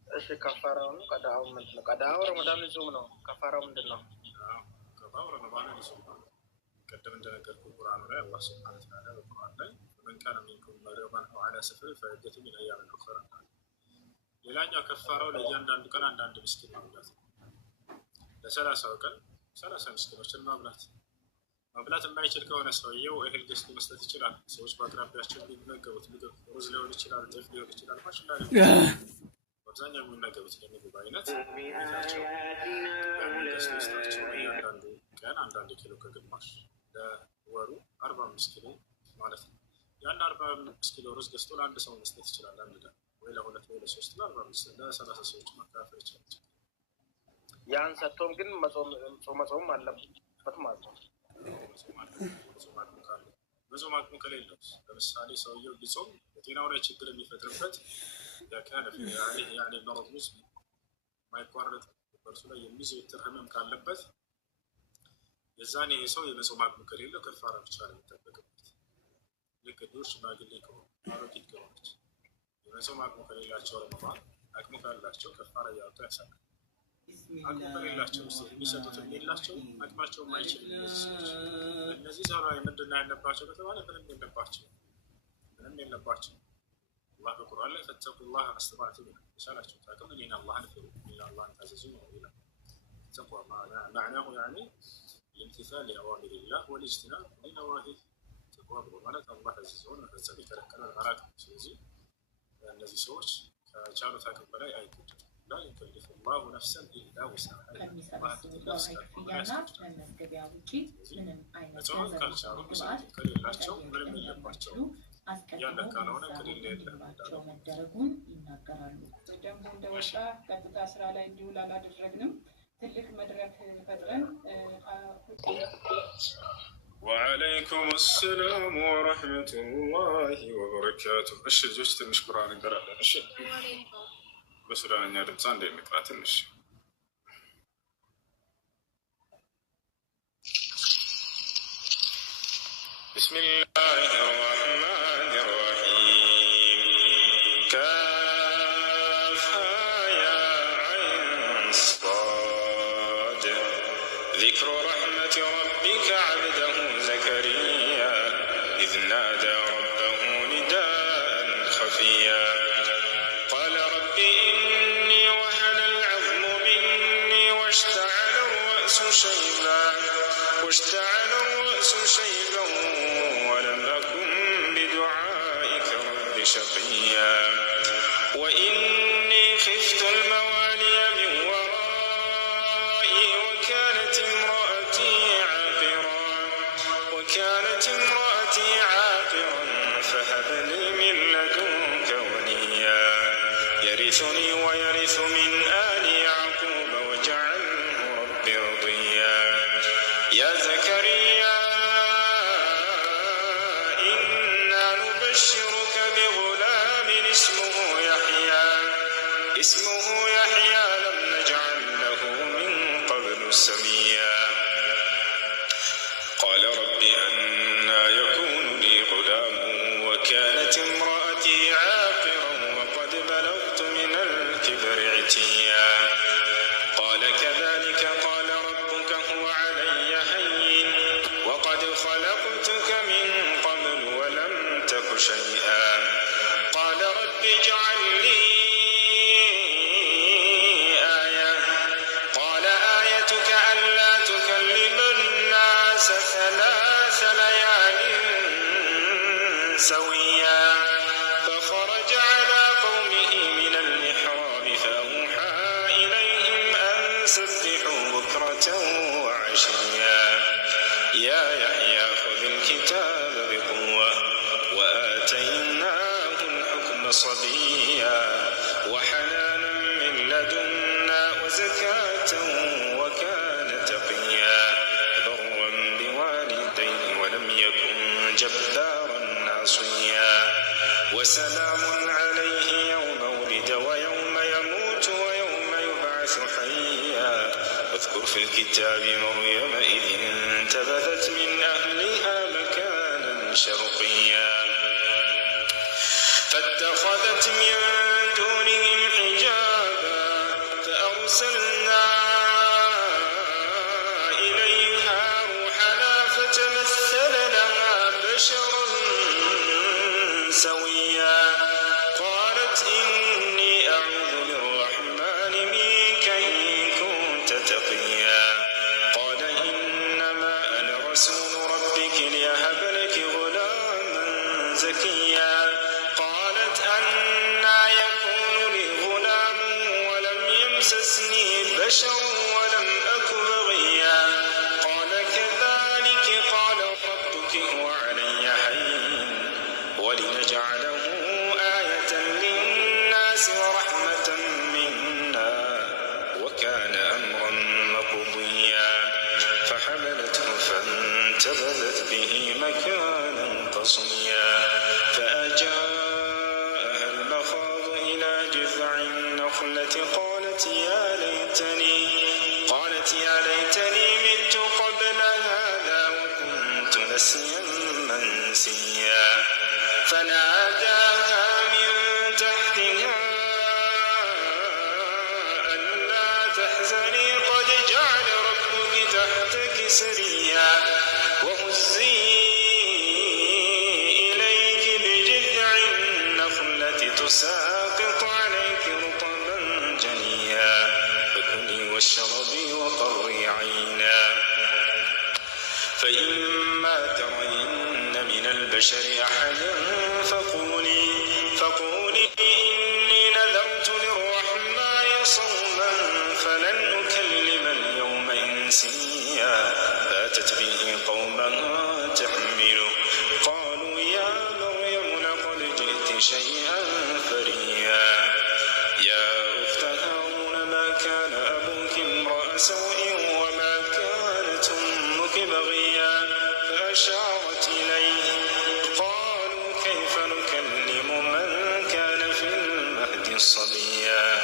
እሺ ከፋራውን ቀዳው ምንድን ነው? ቀዳው ረመዳን ጾም ነው። ከፋራው ምንድን ነው? ቀዳው ረመዳን ጾም ነው። ቀደም እንደነገርኩ ቁርአኑ ላይ አላህ ሱብሓነሁ ወተዓላ በቁርአን ላይ ፈመን ካነ ሚንኩም መሪደን አው ዐላ ሰፈሪን ፈዒደቱ ሚን አያሚን ኡኸራ። ሌላኛው ከፋራው ለእያንዳንዱ ቀን አንዳንድ ምስኪን ማብላት ነው። ለ30 ቀን 30 ምስኪኖችን ማብላት የማይችል ከሆነ ሰውየው እህል ገዝቶ መስጠት ይችላል። ሰዎች በአቅራቢያቸው የሚመገቡት ምግብ ሩዝ ሊሆን ይችላል፣ ጤፍ ሊሆን ይችላል፣ ማሽላ ሊሆን ይችላል። በአብዛኛው የሚመገቡት የምግብ አይነት ቤታቸው ገዝቶ ይስጣቸው። እያንዳንዱ ቀን 1 ኪሎ ከግማሽ ለወሩ 45 ኪሎ ማለት ነው። ያን 45 ኪሎ ሩዝ ገዝቶ ለአንድ ሰው መስጠት ይችላል። አንድ ቀን ወይ ለሁለት ወይ ለሶስት ለ45 ለ30 ሰዎች ማካፈል ይችላል። ያን ሰጥቶም ግን መጾም አለበት ማለት ነው። መጾም አቅሙ ከሌለው ለምሳሌ ሰውየው ቢጾም በጤናው ላይ ችግር የሚፈጥርበት መሮት ውስጥ ማይቋረጥ በእርሱ ላይ የሚዘወትር ህመም ካለበት የዛኔ ሰው የመጾም አቅሙ ከሌለው ከፋራ ብቻ ነው የሚጠበቅበት። ልክ ዱር ሽማግሌ ከሆኑ አሮጊት ከሆነች የመጾም አቅሙ ከሌላቸው ረመዳን አቅሙ ካላቸው ከፋራ እያወጡ ያሳካል። አቅሙ ከሌላቸው የሚሰጡት የሌላቸው አቅማቸው ማይችል እነዚህ ሰው ላይ ምንድን ነው ያለባቸው ከተባለ ምንም የለባቸው። አላህ በቁርአን ላይ ፈተቁላህ መስተጣዕቱም የቻላቸው አቅም እኔን አላህን ፍሩ፣ እኔን አላህን ታዘዙ ነው ይላል። ተቅዋ ማዕናሁ ያኒ ኢምቲሳል ሊአዋሚሪላህ ወልኢጅቲናብ ሊነዋሂህ። ተቅዋ ብሎ ማለት አላህ ያዘዘውን መፈጸም የከለከለን መራቅ ነው። ስለዚህ እነዚህ ሰዎች ከቻሉት አቅም በላይ አይገድም። ላ ዩከሊፉ ላሁ ነፍሰን ኢላ ውስዐሃ። መጾም ካልቻሉ ከሌላቸው ምንም የለባቸውም። ያለ ካልሆነ ከሌለ የለም መደረጉን ይናገራሉ። ደንቡ እንደወጣ ቀጥታ ስራ ላይ እንዲውል አላደረግንም። ትልቅ መድረክ ፈጥረን ወዐለይኩም ሰላም ወረሕመቱላሂ ወበረካቱ። እሺ ልጆች ትንሽ ቁርአን እንቀራለን። እሺ በሱዳንኛ ድምፃ እንዴት ንቅራ ትንሽ بسم الله الرحمن الرحيم كافها يا عين صاد ذكر رحمة ربك عبده زكريا إذ نادى ربه نداء خفيا قال رب إني وهن العظم مني واشتعل الرأس شيبا ولم أكن بدعائك رب شقيا وإني خفت الموالي من ورائي وكانت امرأتي عاقرا فهب لي من لدنك وليا يرثني ويرث من آل يعقوب واجعله رب رضيا يا زكريا إنا نبشرك بغلام اسمه يحيى لم نجعل له من قبل سميا قال رب أنى يكون لي غلام وكانت امرأتي عاقرا وقد بلغت من الكبر عتيا قال كذلك قال ربك هو علي هين وقد خلقتك من قبل ولم تك شيئا قال رب اجعل لي آية قال آيتك ألا تكلم الناس 3 ليال سويا فخرج على قومه من المحراب فأوحى إليهم أن سبحوا بكرة وعشيا يا يحيى خذ الكتاب بقوة وآتيناه الحكم صبيا وحنانا من لدنا وزكاة وكان تقيا برا بوالديه ولم يكن جبارا عصيا وسلام عليه يوم ولد ويوم يموت ويوم يبعث حيا واذكر في الكتاب مريم إذ انتبذت من أهلها مكانا شرقيا فاتخذت من دونهم حجابا فأرسلنا إليها روحنا فتمثل لها بشرا سويا قالت إني أعوذ بالرحمن منك إن كنت تقيا قال إنما أنا رسول ربك لأهب لك غلاما زكيا قالت أنى يكون لي غلام ولم يمسسني بشر ولم أك بغيا قال كذلك قال ربك هو علي هين ولنجعله آية للناس ورحمة منا وكان أمرا مقضيا فحملته فانتبذت به مكانا قصيا فأجاءها المخاض إلى جذع النخلة قالت يا ليتني مت قبل هذا وكنت نسيا منسيا فناداها من تحتها ألا تحزني قد جعل ربك تحتك سريا وهزي إليك بجذع النخلة تساقط عليك رطبا جنيا فكلي واشربي وقري عينا فإما ترين من البشر أحدا فقولي إني نذرت للرحمن صوما فلن أكلم اليوم إنسيا فأتت به قومها تحمله قالوا يا مريم لقد جئت شيئا فريا يا أخت هارون ما كان أبوك امرأ سوء وما كانت أمك بغيا فأشارت إليه قالوا كيف نكلم من كان في المهد صبيا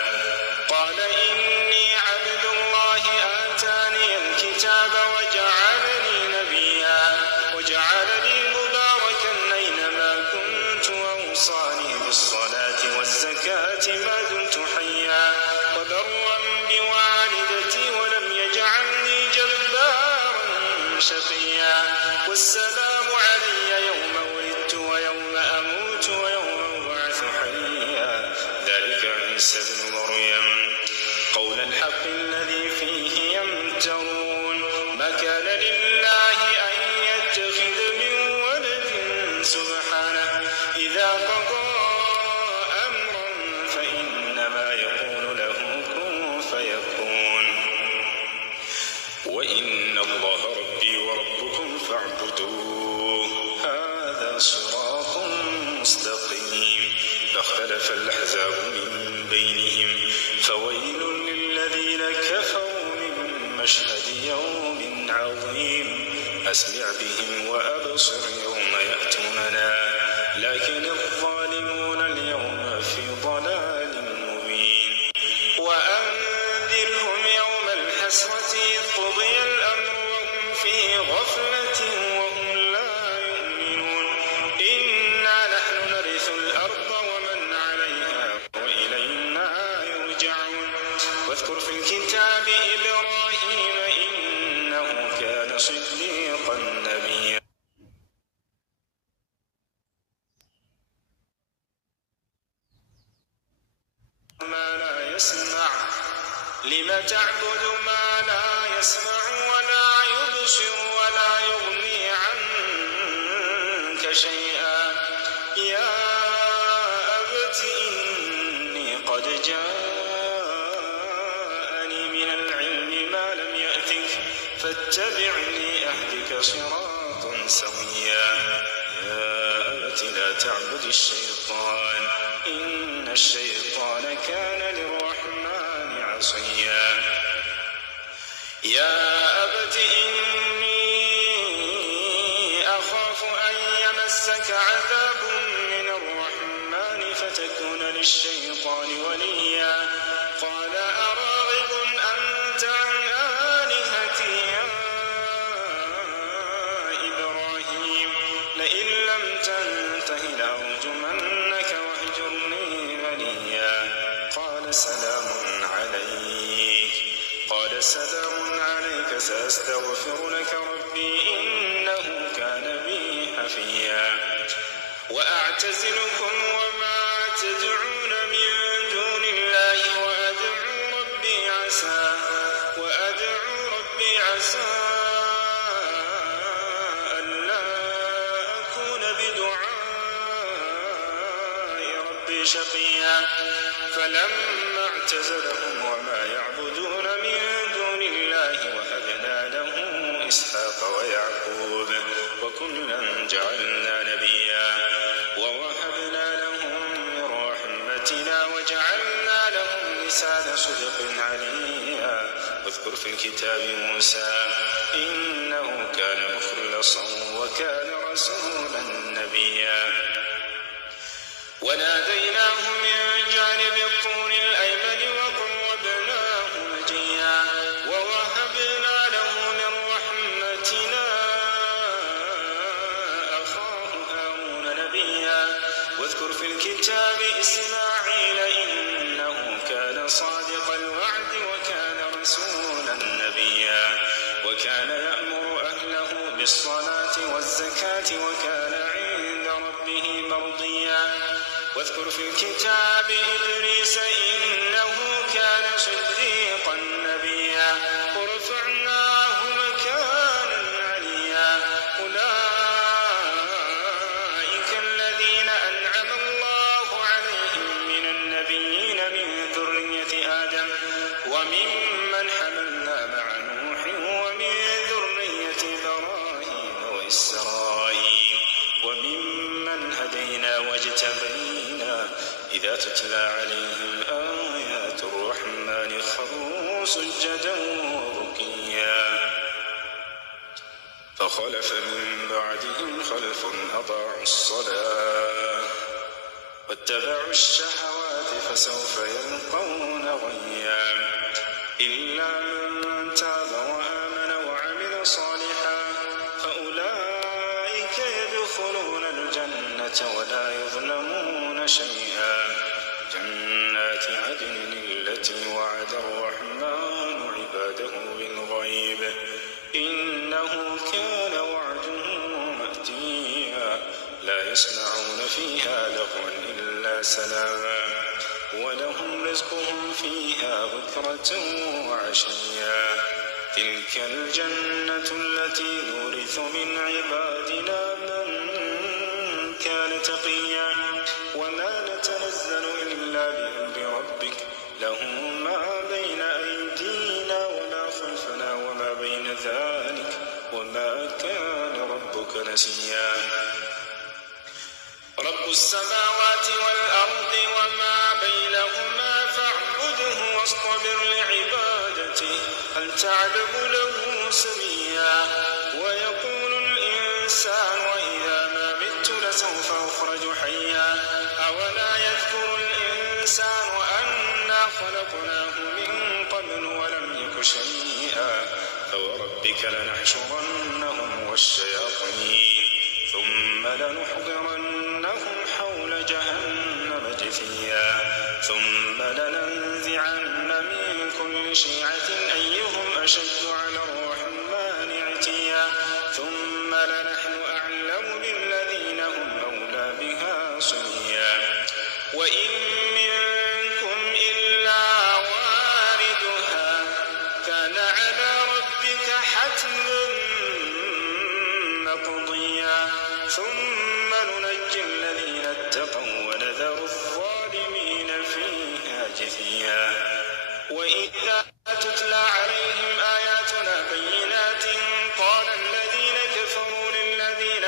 قال إني عبد الله آتاني الكتاب وجعلني نبيا وجعلني مباركا شقيا والسلام علي يوم ولدت ويوم أموت ويوم أبعث حيا ذلك عيسى ابن مريم قول الحق الذي فيه يمترون ما كان لله أن يتخذ من ولد سبحانه إذا قضى أمرا فإنما يقول له كن فيكون وإن الله ربي وربكم فاعبدوه هذا صراط مستقيم فاختلف الأحزاب من بينهم فويل للذين كفروا من مشهد يوم عظيم أسمع بهم وأبصر يوم يأتوننا لكن الظالمون اليوم في ضلال مبين وأنذرهم يوم الحسرة إذ قضي الأمر وهم في غفلة وهم لا يؤمنون إنا نحن نرث الأرض ومن عليها وإلينا يرجعون واذكر في الكتاب إبراهيم إنه كان صديقا نبيا ما لا يسمع لم تعبد ما لا يسمع ولا يبصر ولا يغني عنك شيئا يا أبت إني قد جاءني من العلم ما لم يأتك فاتبعني أهدك صراطا سويا يا أبت لا تعبد الشيطان إن الشيطان كان للرحمن عصيا يا أبت إني أخاف أن يمسك عذاب من الرحمن فتكون للشيطان وليا قال أراغب أنت عن آلهتي يا إبراهيم لئن لم تنته لأرجمنك واهجرني مليا قال سلام عليك سأستغفر لك ربي إنه كان بي حفيا وأعتزلكم وما تدعون من دون الله وأدعو ربي عسى ألا أكون بدعاء ربي شقيا فلما اعتزلهم وما يعبدون من دون الله وهبنا له إسحاق ويعقوب وكلا جعلنا نبيا ووهبنا لهم من رحمتنا وجعلنا لهم لسان صدق عليا واذكر في الكتاب موسى إنه كان مخلصا وكان رسولا نبيا وناديناه من جانب الطور الأيمن وقربناه نجيا ووهبنا له من رحمتنا أخاه هارون نبيا واذكر في الكتاب إسماعيل إنه كان صادق الوعد وكان رسولا نبيا وكان يأمر أهله بالصلاة والزكاة وكان عند ربه مرضيا واذكر في الكتاب إدريس إنه كان صديقا نبيا ورفعناه مكانا عليا أولئك الذين أنعم الله عليهم من النبيين من ذرية آدم وممن حملنا مع نوح ومن ذرية إبراهيم وإسرائيل وممن هدينا واجتبينا إذا تتلى عليهم آيات الرحمن خروا سجدا وبكيا فخلف من بعدهم خلف أضاعوا الصلاة واتبعوا الشهوات فسوف يلقون غيا إلا من تاب وآمن وعمل صالحا فأولئك يدخلون الجنة ولا يظلمون شيئا جنات عدن التي وعد الرحمن عباده بالغيب إنه كان يسمعون فيها لغوا إلا سلاما ولهم رزقهم فيها بكرة وعشيا تلك الجنة التي نورث من عبادنا من كان تقيا وما نتنزل إلا بأمر ربك له ما بين أيدينا وما خلفنا وما بين ذلك وما كان ربك نسيا رب السماوات والأرض وما بينهما فاعبده واصطبر لعبادته هل تعلم له سميا ويقول الإنسان وإذا ما مت لسوف أخرج حيا أولا يذكر الإنسان أنا خلقناه من قبل ولم يك شيئا فوربك لنحشرنهم والشياطين ثم لنحضرنهم حول جهنم جثيا ثم لننزعن من كل شيعة أيهم أشد على الرحمن عتيا ثم لنحن أعلم بالذين هم أولى بها صليا وإن منكم إلا واردها كان على ربك حتما مقضيا ثم ننجي الذين اتقوا ونذر الظالمين فيها جثيا وإذا تتلى عليهم آياتنا بينات قال الذين كفروا للذين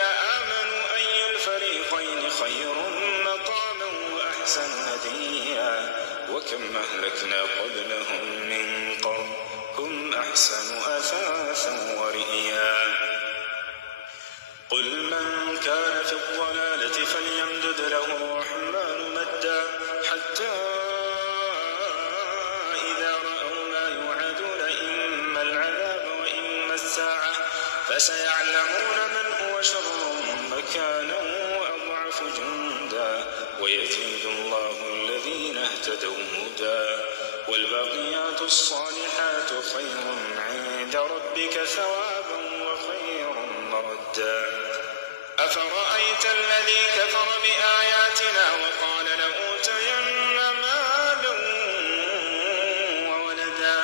آمنوا أي الفريقين خير مقاما وأحسن هديا وكم أهلكنا قبلهم من قرن هم أحسن أثاثا ورئيا قل من كان في الضلالة فليمدد له الرحمن مدا حتى إذا رأوا ما يوعدون إما العذاب وإما الساعة فسيعلمون من هو شر مكانا وأضعف جندا ويزيد الله الذين اهتدوا هدى والباقيات الصالحات خير عند ربك ثوابا وخير مردا أفرأيت الذي كفر بآياتنا وقال لأوتين مالا وولدا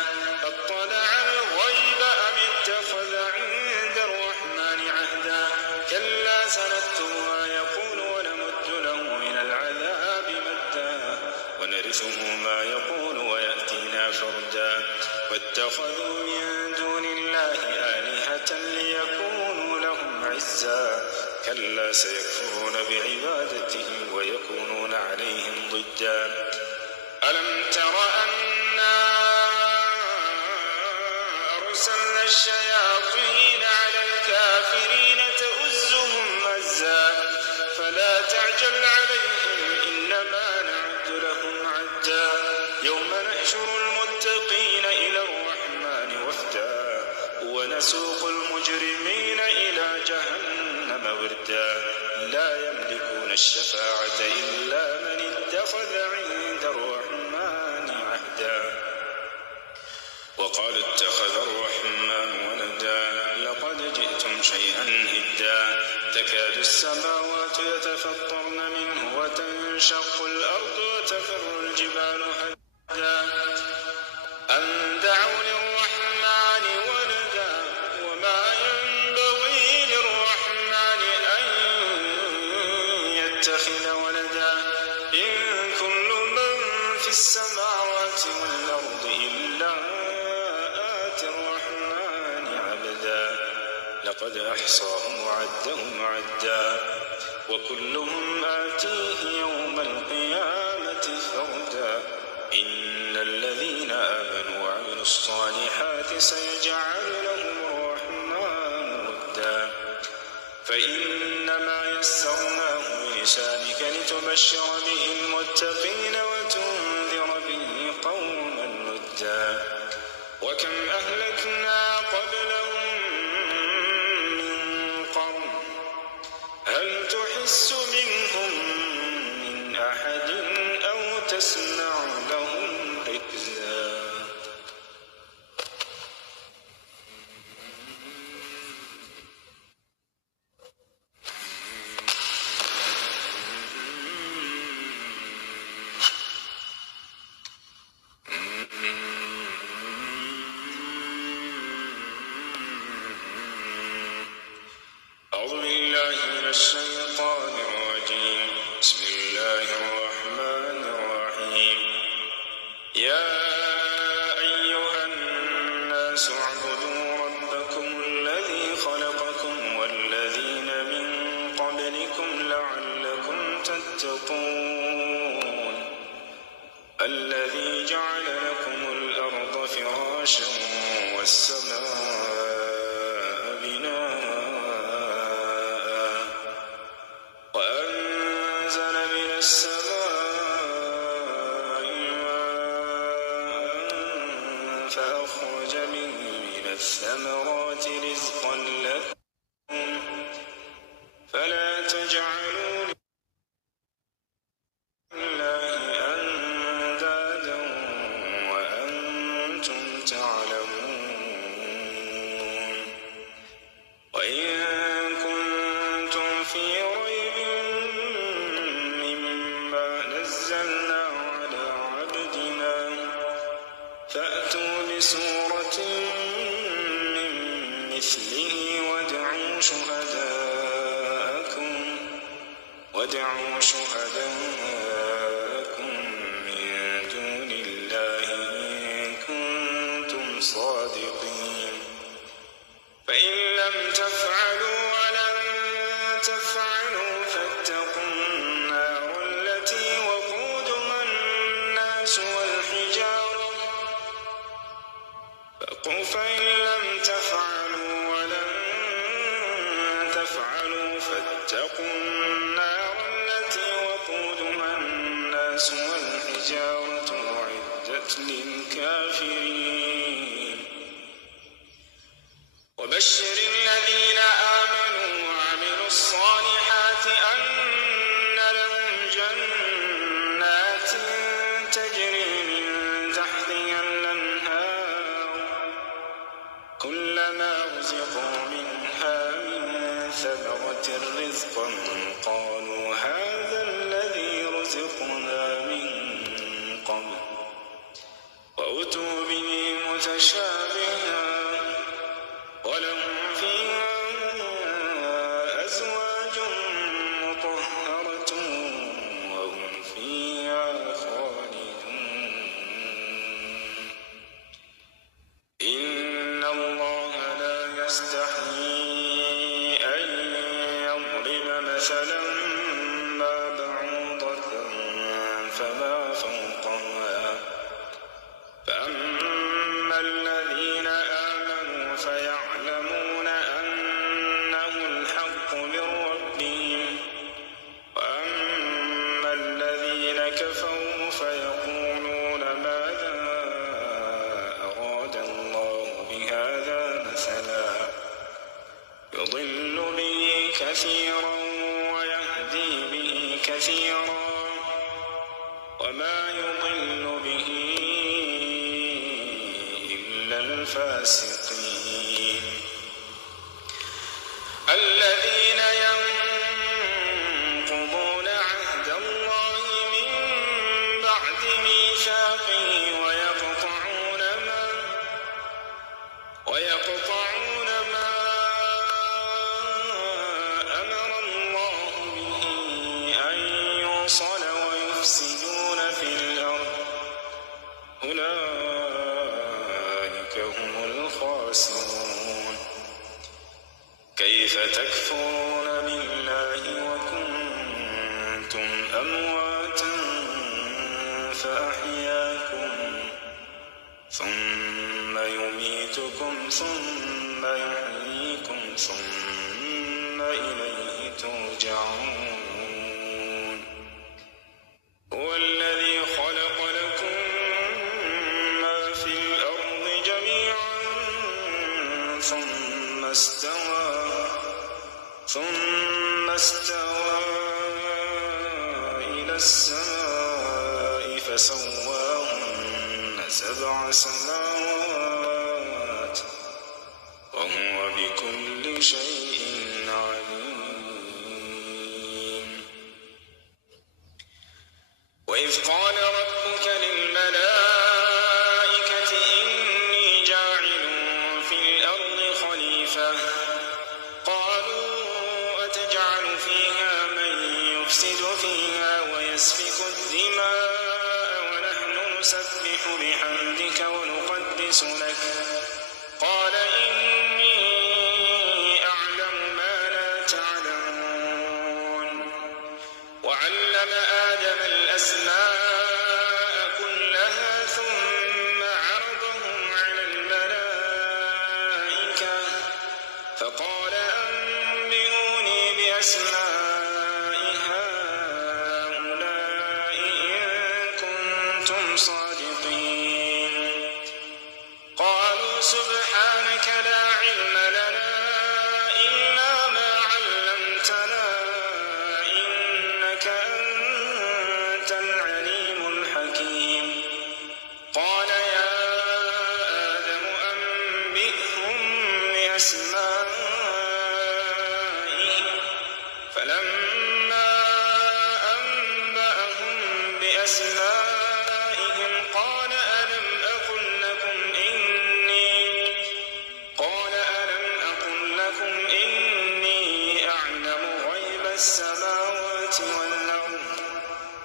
أطلع الغيب أم اتخذ عند الرحمن عهدا كلا سنكتب ما يقول ونمد له من العذاب مدا ونرثه ما يقول ويأتينا فردا واتخذوا من دون الله آلهة ليكونوا لهم عزا كلا سيكفرون بعبادتهم ويكونون عليهم ضدا ألم تر أنا أرسلنا الشياطين على الكافرين تؤزهم أزا فلا تعجل عليهم إنما نعد لهم عدا يوم نحشر المتقين إلى الرحمن وفدا ونسوق المجرمين إلى جهنم وردا لا يملكون الشفاعة إلا من اتخذ عند الرحمن عهدا وقال اتخذ الرحمن ولدا لقد جئتم شيئا إدا تكاد السماوات يتفطرن منه وتنشق الأرض وتخر الجبال هدا أن دعوا للرحمن ولدا وما ينبغي للرحمن أن يتخذ ولدا إن كل من في السماوات والأرض إلا آتي الرحمن عبدا لقد أحصاهم وعدهم عدا وكلهم آتيه يوم القيامة فردا إن الذين آمنوا وعملوا الصالحات سيجعل لهم الرحمن ودا فإنما يسرناه بلسانك لتبشر به المتقين وتنذر به قوما لدا وكم أهلكنا قبلهم من قرن هل تحس منهم من أحد أو تسمع لهم ركزا الشيطان الرجيم. بسم الله الرحمن الرحيم. يا أيها الناس اعبدوا ربكم الذي خلقكم والذين من قبلكم لعلكم تتقون الذي جعل لكم الأرض فراشا والسماء بناء وأنزل من السماء ماء فأخرج به من الثمرات رزقا لكم فلا تجعلوا لله أندادا وأنتم تعلمون. وإن كنتم في ريب مما نزلنا على عبدنا فأتوا بسورة من مثله وادعوا شهداءكم من دون الله إن كنتم صادقين. فإن لم تفعلوا ولن تفعلوا فاتقوا النار التي وقودها الناس والحجارة فإن لم تفعلوا ولن تفعلوا فاتقوا النار التي وقودها الناس والحجارة أعدت للكافرين. وبشر الذين آمنوا وعملوا الصالحات أن لهم جنات تجري من تحتها الأنهار كلما رزقوا منها من ثمرة رزقا قالوا هذا الذي رزقنا من قبل وأتوا به متشابها ولهم فيها أزواج مطهرة وهم فيها خالدون. إن الله لا يستحيي أن يضرب مثلا ما بعوضة فما فوقها فأما الذين آمنوا فيعلمون أنه الحق من ربهم وأما الذين كفروا فيقولون ماذا أراد الله بهذا مثلا يضل به كثيرا ويهدي به كثيرا وما يضل به إلا الفاسقين. الذين ينقضون عهد الله من بعد ميثاقه ويقطعون ما أمر الله به أن يوصل ويفسدون في الأرض أولئك هم الخاسرون. كيف تكفرون بالله وكنتم أمواتا فأحياكم ثم يميتكم ثم يحييكم ثم إليه ترجعون. هو الذي خلق لكم ما في الأرض جميعا ثم استوى إلى السماء فسواهن 7 سماوات وهو بكل شيء عليم. وإذ قال ربك للملائكة إني جاعل في الأرض خليفة قالوا أتجعل نسبح بحمدك ونقدس لك قال إني أعلم ما لا تعلمون وعلم آدم الأسماء كلها ثم عرضهم على الملائكة فقال أنبئوني بأسماء هؤلاء إن كنتم صادقين قالوا سبحانك لا علم لنا إلا ما علمتنا إنك أنت العليم الحكيم قال يا آدم أنبئهم بأسمائهم فلما أنبأهم بأسمائهم قال ألم أقل لكم إني أعلم غيب السماوات والأرض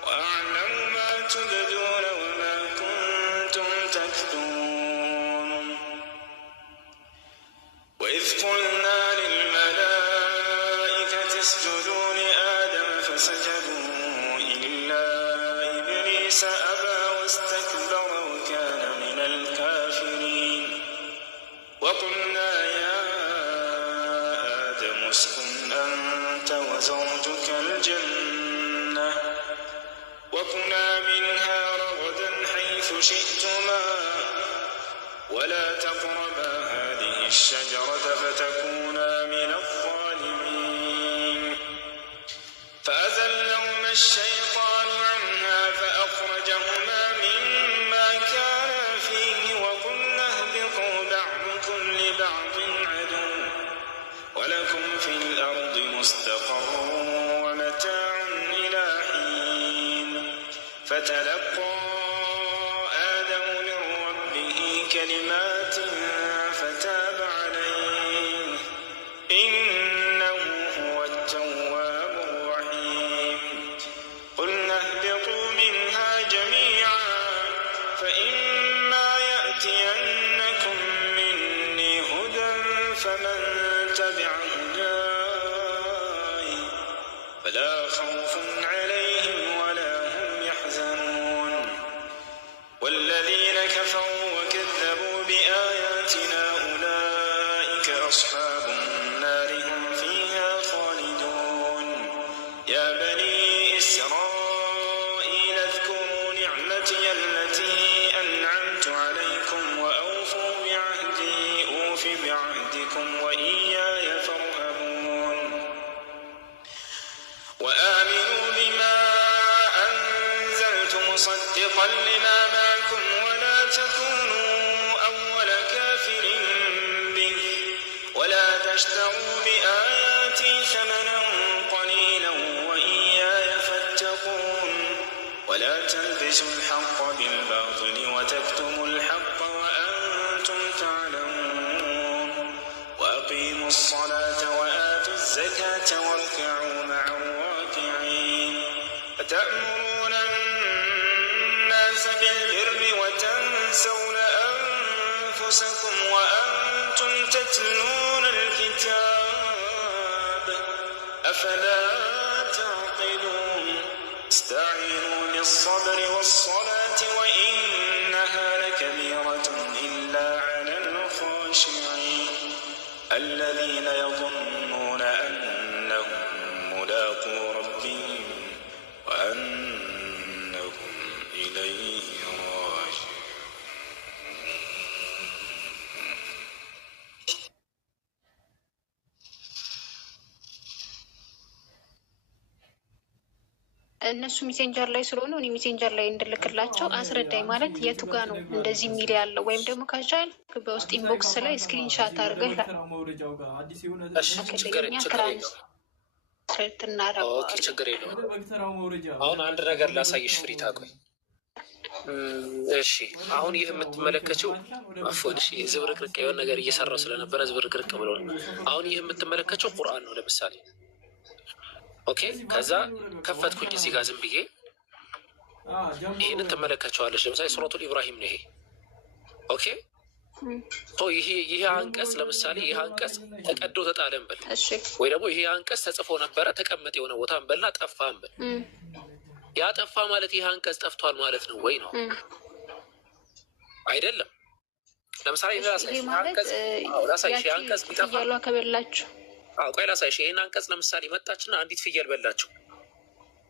وأعلم ما تبدون وما كنتم تكتمون وإذ قلنا للملائكة اسجدوا لآدم فسجدوا إلا إبليس أبى واستكبر وكان من الكافرين وقلنا يا آدم اسكن أنت وزوجك الجنة وكلا منها رغدا حيث شئتما ولا تقربا هذه الشجرة فتكونا من الظالمين فأزلهما الشيطان عنها فأخرجهما مما كانا فيه وقلنا اهبطوا بعضكم لبعض عدو ولكم في الأرض مستقر ومتاع إلى حين فتلقى آدم من ربه كلمات فتاب عليه إنه هو التواب الرحيم قلنا اهبطوا منها جميعا فإما يأتينكم مني هدى فمن تبع هداي فلا خوف عليهم ولا هم يحزنون والذين كفروا وكذبوا بآياتنا أولئك أصحاب النار هم فيها خالدون يا بني إسرائيل اذكروا نعمتي التي أنعمت عليكم وأوفوا بعهدي أوف بعهدكم وإياي فارهبون وآمنوا بما أنزلت مصدقا لما معكم ولا تكونوا أول كافر به ولا تشتروا بآياتي ثمنا قليلا وإياي فاتقون ولا تلبسوا الحق بالباطل وتكتموا الحق وأنتم تعلمون وأقيموا الصلاة وآتوا الزكاة واركعوا مع الراكعين أتأمرون الناس بالبر وتنسون أنفسكم وأنتم تتلون الكتاب أفلا تعقلون استعينوا بالصبر والصلاة وإنها لكبيرة إلا على الخاشعين الذين يظنون أنهم ملاقو ربهم وأنهم إليه راجعون እነሱ ሜሴንጀር ላይ ስለሆኑ እኔ ሜሴንጀር ላይ እንድልክላቸው አስረዳኝ። ማለት የቱ ጋ ነው እንደዚህ የሚል ያለው? ወይም ደግሞ ከቻል በውስጥ ኢንቦክስ ላይ ስክሪንሻት አድርገህ ችግር የለውም። አሁን አንድ ነገር ላሳይሽ ፍሪታ፣ ቆይ እሺ። አሁን ይህ የምትመለከችው አፎን እሺ፣ ዝብርቅርቅ የሆነ ነገር እየሰራው ስለነበረ ዝብርቅርቅ ብሎ አሁን ይህ የምትመለከችው ቁርአን ነው ለምሳሌ። ኦኬ፣ ከዛ ከፈትኩኝ እዚህ ጋር ዝም ብዬ ይህንን ትመለከቸዋለች። ለምሳሌ ሱረቱል ኢብራሂም ነው ይሄ። ኦኬ ይሄ አንቀጽ ለምሳሌ ይህ አንቀጽ ተቀዶ ተጣለ እንበል፣ ወይ ደግሞ ይሄ አንቀጽ ተጽፎ ነበረ ተቀመጠ የሆነ ቦታ እንበልና ጠፋ እንበል። ያ ጠፋ ማለት ይህ አንቀጽ ጠፍቷል ማለት ነው ወይ ነው? አይደለም። ለምሳሌ ላሳይሽ አንቀጽ ቢጠፋ ከበላችሁ ቆይ ላሳይሽ። ይህን አንቀጽ ለምሳሌ መጣችና አንዲት ፍየል በላችሁ፣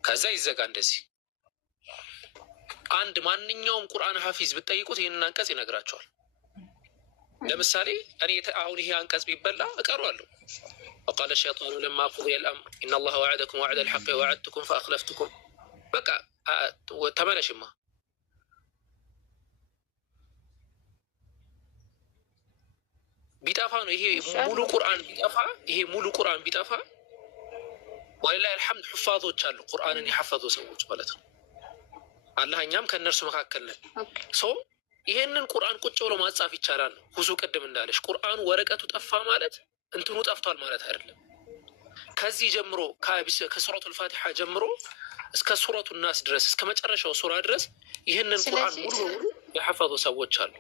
ከዛ ይዘጋ እንደዚህ። አንድ ማንኛውም ቁርአን ሐፊዝ ብትጠይቁት ይህንን አንቀጽ ይነግራቸዋል። ለምሳሌ እኔ አሁን ይሄ አንቀጽ ቢበላ እቀሯለሁ። ወቃለ ሸይጣኑ ለማ ቁዲየ አልአምር ኢነላሀ ወዐደኩም ወዐደል ሐቅ ወዐድቱኩም ፈአኽለፍቱኩም። በቃ ተመለሽማ። ቢጠፋ ነው ይሄ ሙሉ ቁርአን ቢጠፋ፣ ይሄ ሙሉ ቁርአን ቢጠፋ ወሊላሂ አልሐምድ ሑፋዞች አሉ፣ ቁርአንን የሐፈዙ ሰዎች ማለት ነው። አላህ እኛም ከእነርሱ መካከል ነን። ይሄንን ቁርአን ቁጭ ብሎ ማጻፍ ይቻላል ነው። ሁሱ ቅድም እንዳለሽ ቁርአኑ ወረቀቱ ጠፋ ማለት እንትኑ ጠፍቷል ማለት አይደለም። ከዚህ ጀምሮ ከሱረቱል ፋቲሓ ጀምሮ እስከ ሱረቱ ናስ ድረስ እስከ መጨረሻው ሱራ ድረስ ይህንን ቁርአን ሙሉ በሙሉ የሐፈዙ ሰዎች አሉ።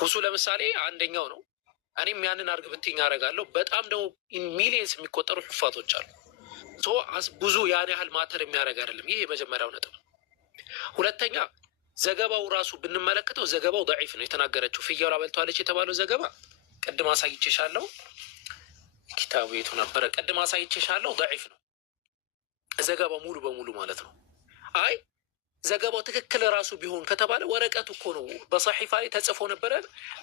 ሁሱ ለምሳሌ አንደኛው ነው። እኔም ያንን አርግ ብትኝ አደርጋለሁ። በጣም ደግሞ ሚሊየንስ የሚቆጠሩ ሑፋዞች አሉ። ብዙ ያን ያህል ማተር የሚያደርግ አይደለም። ይህ የመጀመሪያው ነጥብ። ሁለተኛ ዘገባው ራሱ ብንመለከተው ዘገባው ደዒፍ ነው። የተናገረችው ፍየሏ በልተዋለች የተባለው ዘገባ ቅድም አሳይቼሻለሁ። ኪታቡ የቱ ነበረ? ቅድም አሳይቼሻለሁ። ደዒፍ ነው ዘገባው ሙሉ በሙሉ ማለት ነው። አይ ዘገባው ትክክል ራሱ ቢሆን ከተባለ ወረቀቱ እኮ ነው በሰሒፋ ላይ ተጽፎ ነበረ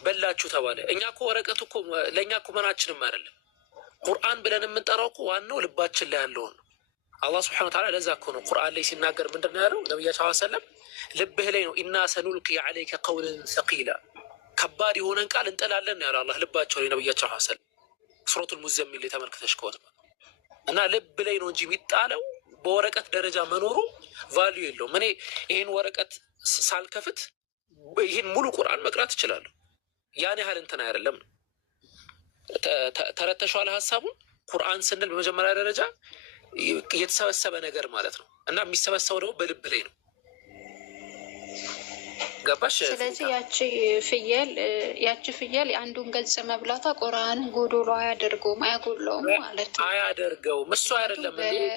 በላችሁ ተባለ። እኛ እኮ ወረቀቱ እኮ ለእኛ እኮ ምናችንም አይደለም። ቁርአን ብለን የምንጠራው እኮ ዋናው ልባችን ላይ ያለውን ነው። አላህ ስብሐነሁ ወተዓላ ለዛ እኮ ነው ቁርአን ላይ ሲናገር ምንድን ነው ያለው? ነቢያችን ሰለላሁ ዐለይሂ ወሰለም ልብህ ላይ ነው ኢና ሰኑልቂ ዐለይከ ቀውለን ሰቂላ፣ ከባድ የሆነን ቃል እንጥላለን ነው ያለው አላህ ልባቸው ላይ ነቢያችን ሰለላሁ ዐለይሂ ወሰለም። ሱረቱል ሙዘሚል ላይ ተመልክተሽ ከሆነ እና ልብ ላይ ነው እንጂ የሚጣለው በወረቀት ደረጃ መኖሩ ቫልዩ የለውም። እኔ ይህን ወረቀት ሳልከፍት ይህን ሙሉ ቁርአን መቅራት እችላለሁ። ያን ያህል እንትን አይደለም ነው። ተረተሸዋል ሀሳቡን። ቁርአን ስንል በመጀመሪያ ደረጃ የተሰበሰበ ነገር ማለት ነው እና የሚሰበሰበው ደግሞ በልብ ላይ ነው። ገባሽ? ስለዚህ ያቺ ፍየል የአንዱን ገጽ መብላቷ ቁርአን ጎዶሎ አያደርገውም፣ አያጎለውም ማለት ነው። አያደርገውም። እሱ አይደለም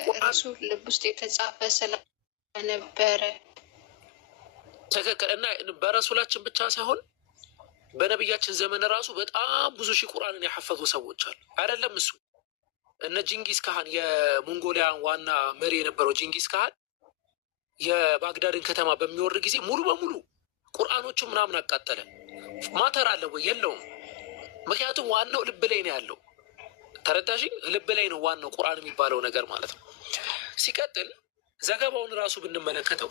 በረሱል ልብ ውስጥ የተጻፈ ስለነበረ ትክክል። እና በረሱላችን ብቻ ሳይሆን በነቢያችን ዘመን ራሱ በጣም ብዙ ሺህ ቁርአንን ያሐፈዙ ሰዎች አሉ። አይደለም እሱ እነ ጂንጊስ ካህን የሞንጎሊያን ዋና መሪ የነበረው ጂንጊስ ካህን የባግዳድን ከተማ በሚወር ጊዜ ሙሉ በሙሉ ቁርአኖቹ ምናምን አቃጠለ። ማተር አለ ወይ? የለውም። ምክንያቱም ዋናው ልብ ላይ ነው ያለው። ተረዳሽኝ? ልብ ላይ ነው ዋናው ቁርአን የሚባለው ነገር ማለት ነው። ሲቀጥል ዘገባውን ራሱ ብንመለከተው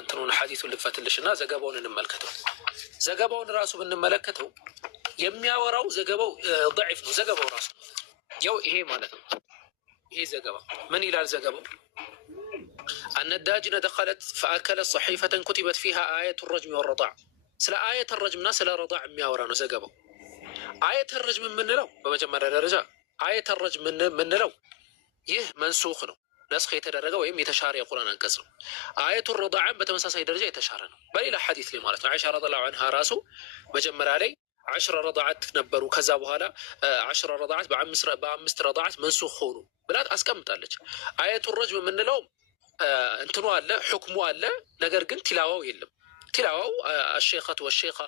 እንትኑን ሐዲሱን ልክፈትልሽ እና ዘገባውን እንመልከተው። ዘገባውን ራሱ ብንመለከተው የሚያወራው ዘገባው ضعيف ነው። ዘገባው ራሱ ያው ይሄ ማለት ነው። ይሄ ዘገባ ምን ይላል? ዘገባው أن الداجنة دخلت فأكلت صحيفة كتبت فيها آية الرجم والرضاع. سلا آية الرجم سلا رضاع مياورانو زقبو. آية الرجم من لو بمجمع الرجاء آية الرجم من لو يه منسوخ ነው ነስኽ የተደረገ ወይም የተሻረ የቁርአን አንቀጽ ነው። آية الرضاع በተመሳሳይ ደረጃ የተሻረ ነው በሌላ ሐዲስ ላይ ማለት ነው። አይሻ ረዲየላሁ ዐንሃ ራሱ መጀመሪያ ላይ 10 ረضዓት ነበሩ። ከዛ በኋላ 10 ረضዓት በአምስት ረضዓት መንሱኽ ሆኑ ብላት አስቀምጣለች። آية الرجم የምንለው እንትኑ አለ ሁክሙ አለ፣ ነገር ግን ቲላዋው የለም። ቲላዋው አሸይኸቱ ወሸይኻ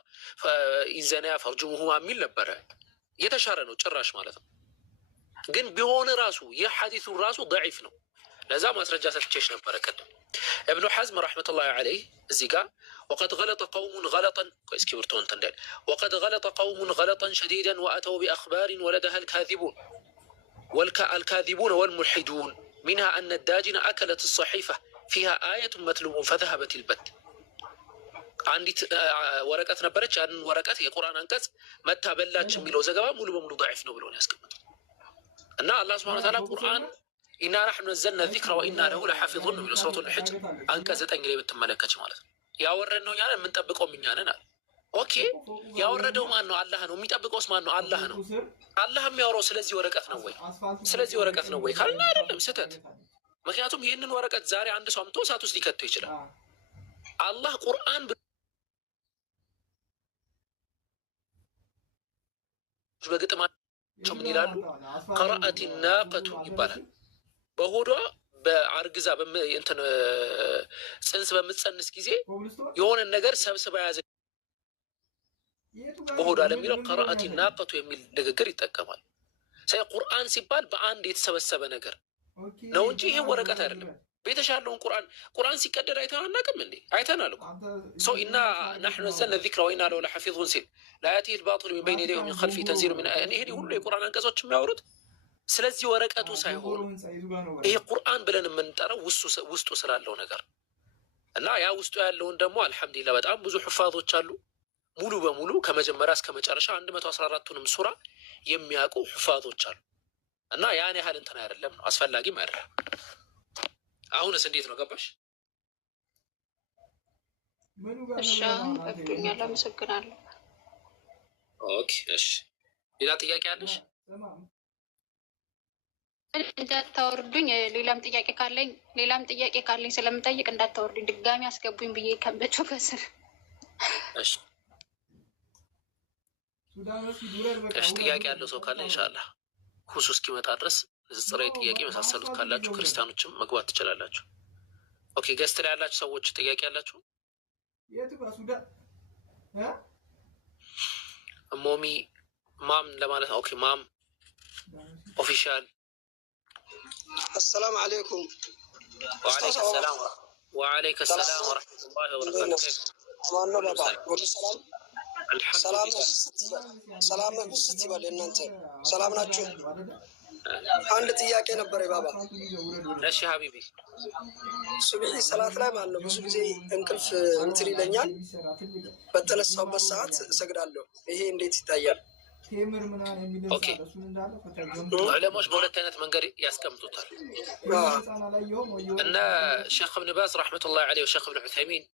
ኢንዘኒያ ፈርጁሙሁማ የሚል ነበረ። የተሻረ ነው ጭራሽ ማለት ነው። ግን ቢሆን ራሱ የሐዲሱ ራሱ ضعيف ነው። ለዛ ማስረጃ ሰጥቼሽ ነበረ ቀደም። ኢብኑ ሐዝም ረሕመቱላሂ ዐለይህ እዚህ ጋር ወቀድ ገለጠ ቀውሙን ገለጠን እስኪብርቶ እንትን እንዳይል ወቀድ ገለጠ ቀውሙን ገለጠን ሸዲደን ወአተው ቢአኽባሪን ወለደሃ አልካዚቡን ወልሙልሒዱን منها أن الداجنة أكلت الصحيفة فيها آية متلوب فذهبت البت. عندي ورقة نبرتش عن ورقة القرآن أنكس متى بلاتش ميلو زجبا مولو بمولو ضعيف نوبلون يسكت. أن الله سبحانه وتعالى القرآن إنا نحن نزلنا الذكر وإنا له لحافظون من سورة الحجر أنكست أنجلي بالتملكة مالت. يا ورنو يعني من تبقوا من يعني اوكي يا وردوا ما انه الله ነው የሚጠብቀውስ ማን ነው? አላህ ነው። አላህ የሚያወራው ስለዚህ ወረቀት ነው ወይ? ስለዚህ ወረቀት ነው ወይ ካልና አይደለም፣ ስተት ምክንያቱም ይህንን ወረቀት ዛሬ አንድ ሰው አምጥቶ እሳት ውስጥ ሊከተው ይችላል። አላህ ቁርአን በግጥማቸው ምን ይላሉ? ቀረአት ናቀቱ ይባላል። በሆዷ በአርግዛ እንትን ጽንስ በምትጸንስ ጊዜ የሆነ ነገር ሰብስባ ያዘ በሆዷ ለሚለው ቀረአት ናቀቱ የሚል ንግግር ይጠቀማል። ቁርአን ሲባል በአንድ የተሰበሰበ ነገር ነው እንጂ ይሄ ወረቀት አይደለም። ቤተሻለውን ቁርአን ሲቀደድ አይተን አናውቅም እንዴ? አይተናል እኮ ሰው ኢና ናሕኑ ነዘልነ ዚክረ ወኢና ለሁ ለሐፊዙን ሲል ላያቲሂ ልባጢሉ ሚን በይኒ የደይሂ ወሚን ኸልፊሂ ተንዚሉ ሚን ይሄ ሁሉ የቁርአን አንቀጾች የሚያወሩት ስለዚህ ወረቀቱ ሳይሆን ይሄ ቁርአን ብለን የምንጠራው ውስጡ ስላለው ነገር እና ያ ውስጡ ያለውን ደግሞ አልሐምዱሊላህ በጣም ብዙ ሑፋዞች አሉ። ሙሉ በሙሉ ከመጀመሪያ እስከ መጨረሻ 114ቱንም ሱራ የሚያውቁ ሑፋዞች አሉ። እና ያን ያህል እንትን አይደለም ነው፣ አስፈላጊም አይደለም። አሁንስ እንዴት ነው ገባሽ? እሺ ገብቶኛል። አመሰግናለሁ። ኦኬ እሺ፣ ሌላ ጥያቄ አለሽ? እንዳታወርዱኝ ሌላም ጥያቄ ካለኝ ስለምጠይቅ እንዳታወርዱኝ ድጋሚ አስገቡኝ ብዬ ከበቸው ከስር። እሺ ጥያቄ ያለው ሰው ካለ ኢንሻአላህ ሁሱ እስኪመጣ ድረስ ንጽጽራዊ ጥያቄ የመሳሰሉት ካላችሁ ክርስቲያኖችም መግባት ትችላላችሁ። ኦኬ ገስት ላይ ያላችሁ ሰዎች ጥያቄ ያላችሁ ሞሚ ማም ለማለት ኦኬ ማም ኦፊሻል السلام عليكم. وعليكم السلام وعليكم السلام ورحمة الله وبركاته. ሰላም ብስት ይበል። እናንተ ሰላም ናችሁ? አንድ ጥያቄ ነበር ባባ። እሺ ሀቢቢ። ሱብሒ ሰላት ላይ ማለት ነው ብዙ ጊዜ እንቅልፍ እንትን ይለኛል። በተነሳሁበት ሰዓት እሰግዳለሁ። ይሄ እንዴት ይታያል? ኦኬ ዑለሞች በሁለት አይነት መንገድ ያስቀምጡታል። እነ ሼክ እብን ባዝ ረሕመቱላሂ ዐለይሂ ወሼክ እብን ዑሰይሚን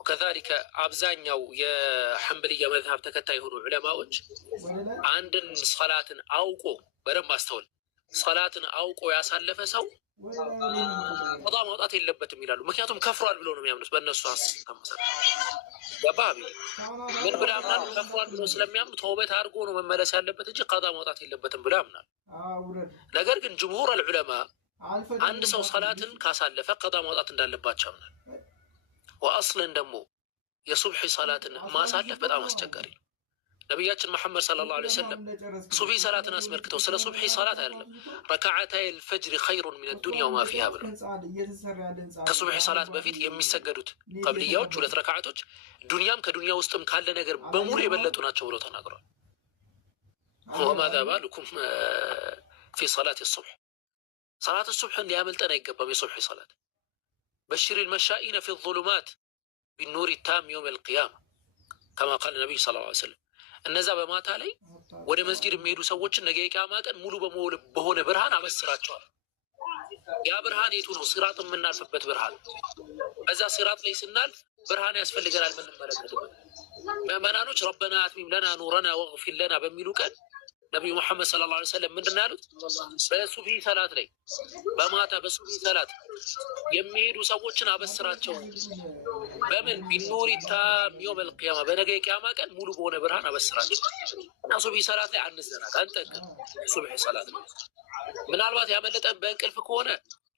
ወከዛሊከ አብዛኛው የሐንበልያ መዝሀብ ተከታይ የሆኑ ዑለማዎች አንድን ሰላትን አውቆ በደንብ አስተውል፣ ሰላትን አውቆ ያሳለፈ ሰው ቀዷ ማውጣት የለበትም ይላሉ። ምክንያቱም ከፍሯል ብሎ ነው የሚያምኑት። በእነሱ ሀሳብ ገባቢ ምን ብላ ያምናሉ? ከፍሯል ብሎ ስለሚያምኑ ተውበት አድርጎ ነው መመለስ ያለበት እንጂ ቀዷ ማውጣት የለበትም ብሎ ያምናሉ። ነገር ግን ጅምሁር አልዑለማ አንድ ሰው ሰላትን ካሳለፈ ቀዷ ማውጣት እንዳለባቸው ያምናል። ወአስልን ደግሞ የሱብሒ ሰላትን ማሳለፍ በጣም አስቸጋሪ ነው። ነቢያችን መሐመድ ሰለላሁ ዐለይሂ ወሰለም ሱብሒ ሰላትን አስመልክተው ስለ ሱብሒ ሰላት አይደለም ረክዓተይ ልፈጅሪ ኸይሩን ሚነ ዱንያ ወማ ፊሃ ብለው ከሱብሒ ሰላት በፊት የሚሰገዱት ቀብልያዎች 2 ረክዓቶች ዱንያም ከዱንያ ውስጥም ካለ ነገር በሙሉ የበለጡ ናቸው ብለው ተናግረዋል። ወማዛ ባሉኩም ፊ ሰላት ሱብሕ፣ ሰላት ሱብሕን ሊያመልጠን አይገባም። የሱብሒ ሰላት በሽር ልመሻኢነ ፊ ዙሉማት ቢኑሪ ታም የውም ልቅያማ ከማ ቃል ነቢዩ ሰለላሁ ዐለይሂ ወሰለም እነዛ በማታ ላይ ወደ መስጂድ የሚሄዱ ሰዎችን ነገ የቂያማ ቀን ሙሉ በሆነ ብርሃን አበስራቸዋል። ያ ብርሃን የቱ ነው? ሲራጥ የምናልፍበት ብርሃን። በዛ ሲራጥ ላይ ስናልፍ ብርሃን ያስፈልገናል የምንመለከትበት። ምዕመናኖች ረበና አትሚም ለና ኑረና ወግፊር ለና በሚሉ ቀን ነቢዩ መሐመድ ሰለላሁ ዐለይሂ ወሰለም ምንድን ነው ያሉት? በሱብሒ ሰላት ላይ በማታ በሱብሒ ሰላት የሚሄዱ ሰዎችን አበስራቸው። በምን ቢኑሪ ታም የውመል ቂያማ፣ በነገ የቂያማ ቀን ሙሉ በሆነ ብርሃን አበስራቸው። እና ሱብሒ ሰላት ላይ አንዘናጋ፣ አንጠቅም። ሱብሒ ሰላት ላይ ምናልባት ያመለጠን በእንቅልፍ ከሆነ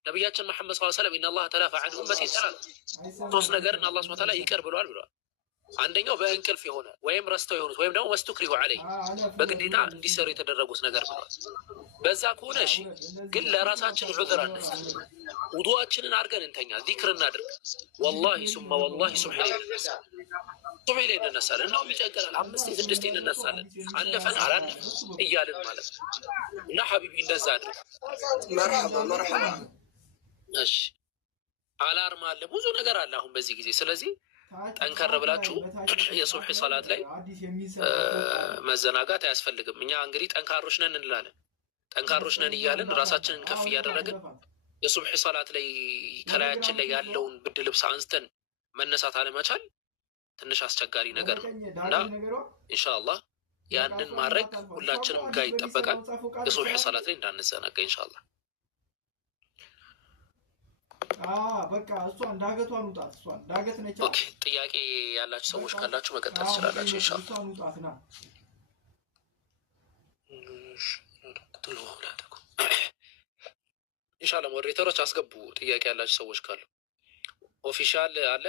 ነቢያችን መሐመድ ሰለላሁ ዐለይሂ ወሰለም ኢነላህ ተላፈ ዐን ኡመቲ ሰላት፣ 3 ነገርን አላህ ሱብሓነሁ ወተዓላ ይቅር ብለዋል ብለዋል። አንደኛው በእንቅልፍ የሆነ ወይም ረስተው የሆኑት ወይም ደግሞ መስቱክሪሁ ዐለይህ በግዴታ እንዲሰሩ የተደረጉት ነገር ብለዋል። በዛ ከሆነ እሺ፣ ግን ለራሳችን ዑዝር አንስጥ። ውዱአችንን አድርገን እንተኛ፣ ዚክር እናድርግ። ወላሂ ሱመ ወላሂ ሱብሒ ላይ እንነሳለን። እንደውም ይጨንቀናል፣ 5 6 እንነሳለን። አለፈን አላለፈን እያልን ማለት ነው። እና ሐቢቢ እንደዛ አድርግ። መርሐባ መርሐባ። እሺ አላርም አለ፣ ብዙ ነገር አለ አሁን በዚህ ጊዜ። ስለዚህ ጠንከር ብላችሁ የሱብሒ ሰላት ላይ መዘናጋት አያስፈልግም። እኛ እንግዲህ ጠንካሮች ነን እንላለን። ጠንካሮች ነን እያልን ራሳችንን ከፍ እያደረግን የሱብሒ ሰላት ላይ ከላያችን ላይ ያለውን ብርድ ልብስ አንስተን መነሳት አለመቻል ትንሽ አስቸጋሪ ነገር ነው እና ኢንሻአላህ ያንን ማድረግ ሁላችንም ጋር ይጠበቃል። የሱብሒ ሰላት ላይ እንዳንዘናጋ ኢንሻአላህ። በቃ እሷን ዳገቷን ውጣት። እሷን ዳገት ነች። ኦኬ ጥያቄ ያላችሁ ሰዎች ካላችሁ መቀጠል ትችላላችሁ። እሷን ውጣት ና ኢንሻአላህ ሞዴሬተሮች አስገቡ። ጥያቄ ያላችሁ ሰዎች ካሉ ኦፊሻል አለ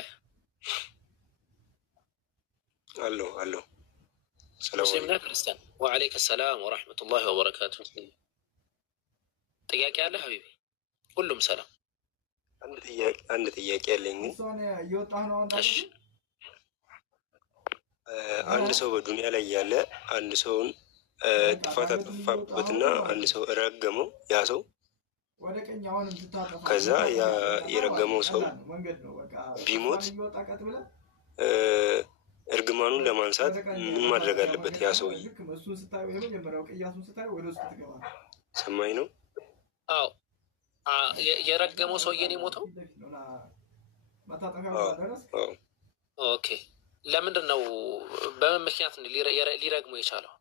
አሎ ሙስሊምና ክርስቲያን። ወአለይከ ሰላም ወራህመቱላሂ ወበረካቱ። ጥያቄ አለ ሀቢቢ? ሁሉም ሰላም። አንድ ጥያቄ ያለኝ ግን እሺ፣ አንድ ሰው በዱንያ ላይ ያለ አንድ ሰውን ጥፋት አጠፋበትና አንድ ሰው ረገመው ያ ሰው ከዛ የረገመው ሰው ቢሞት እርግማኑን ለማንሳት ምን ማድረግ አለበት? ያ ሰውዬ ሰማኝ ነው? አዎ የረገመው ሰውዬ ነው የሞተው። ኦኬ ለምንድን ነው በምን ምክንያት ሊረግመው የቻለው?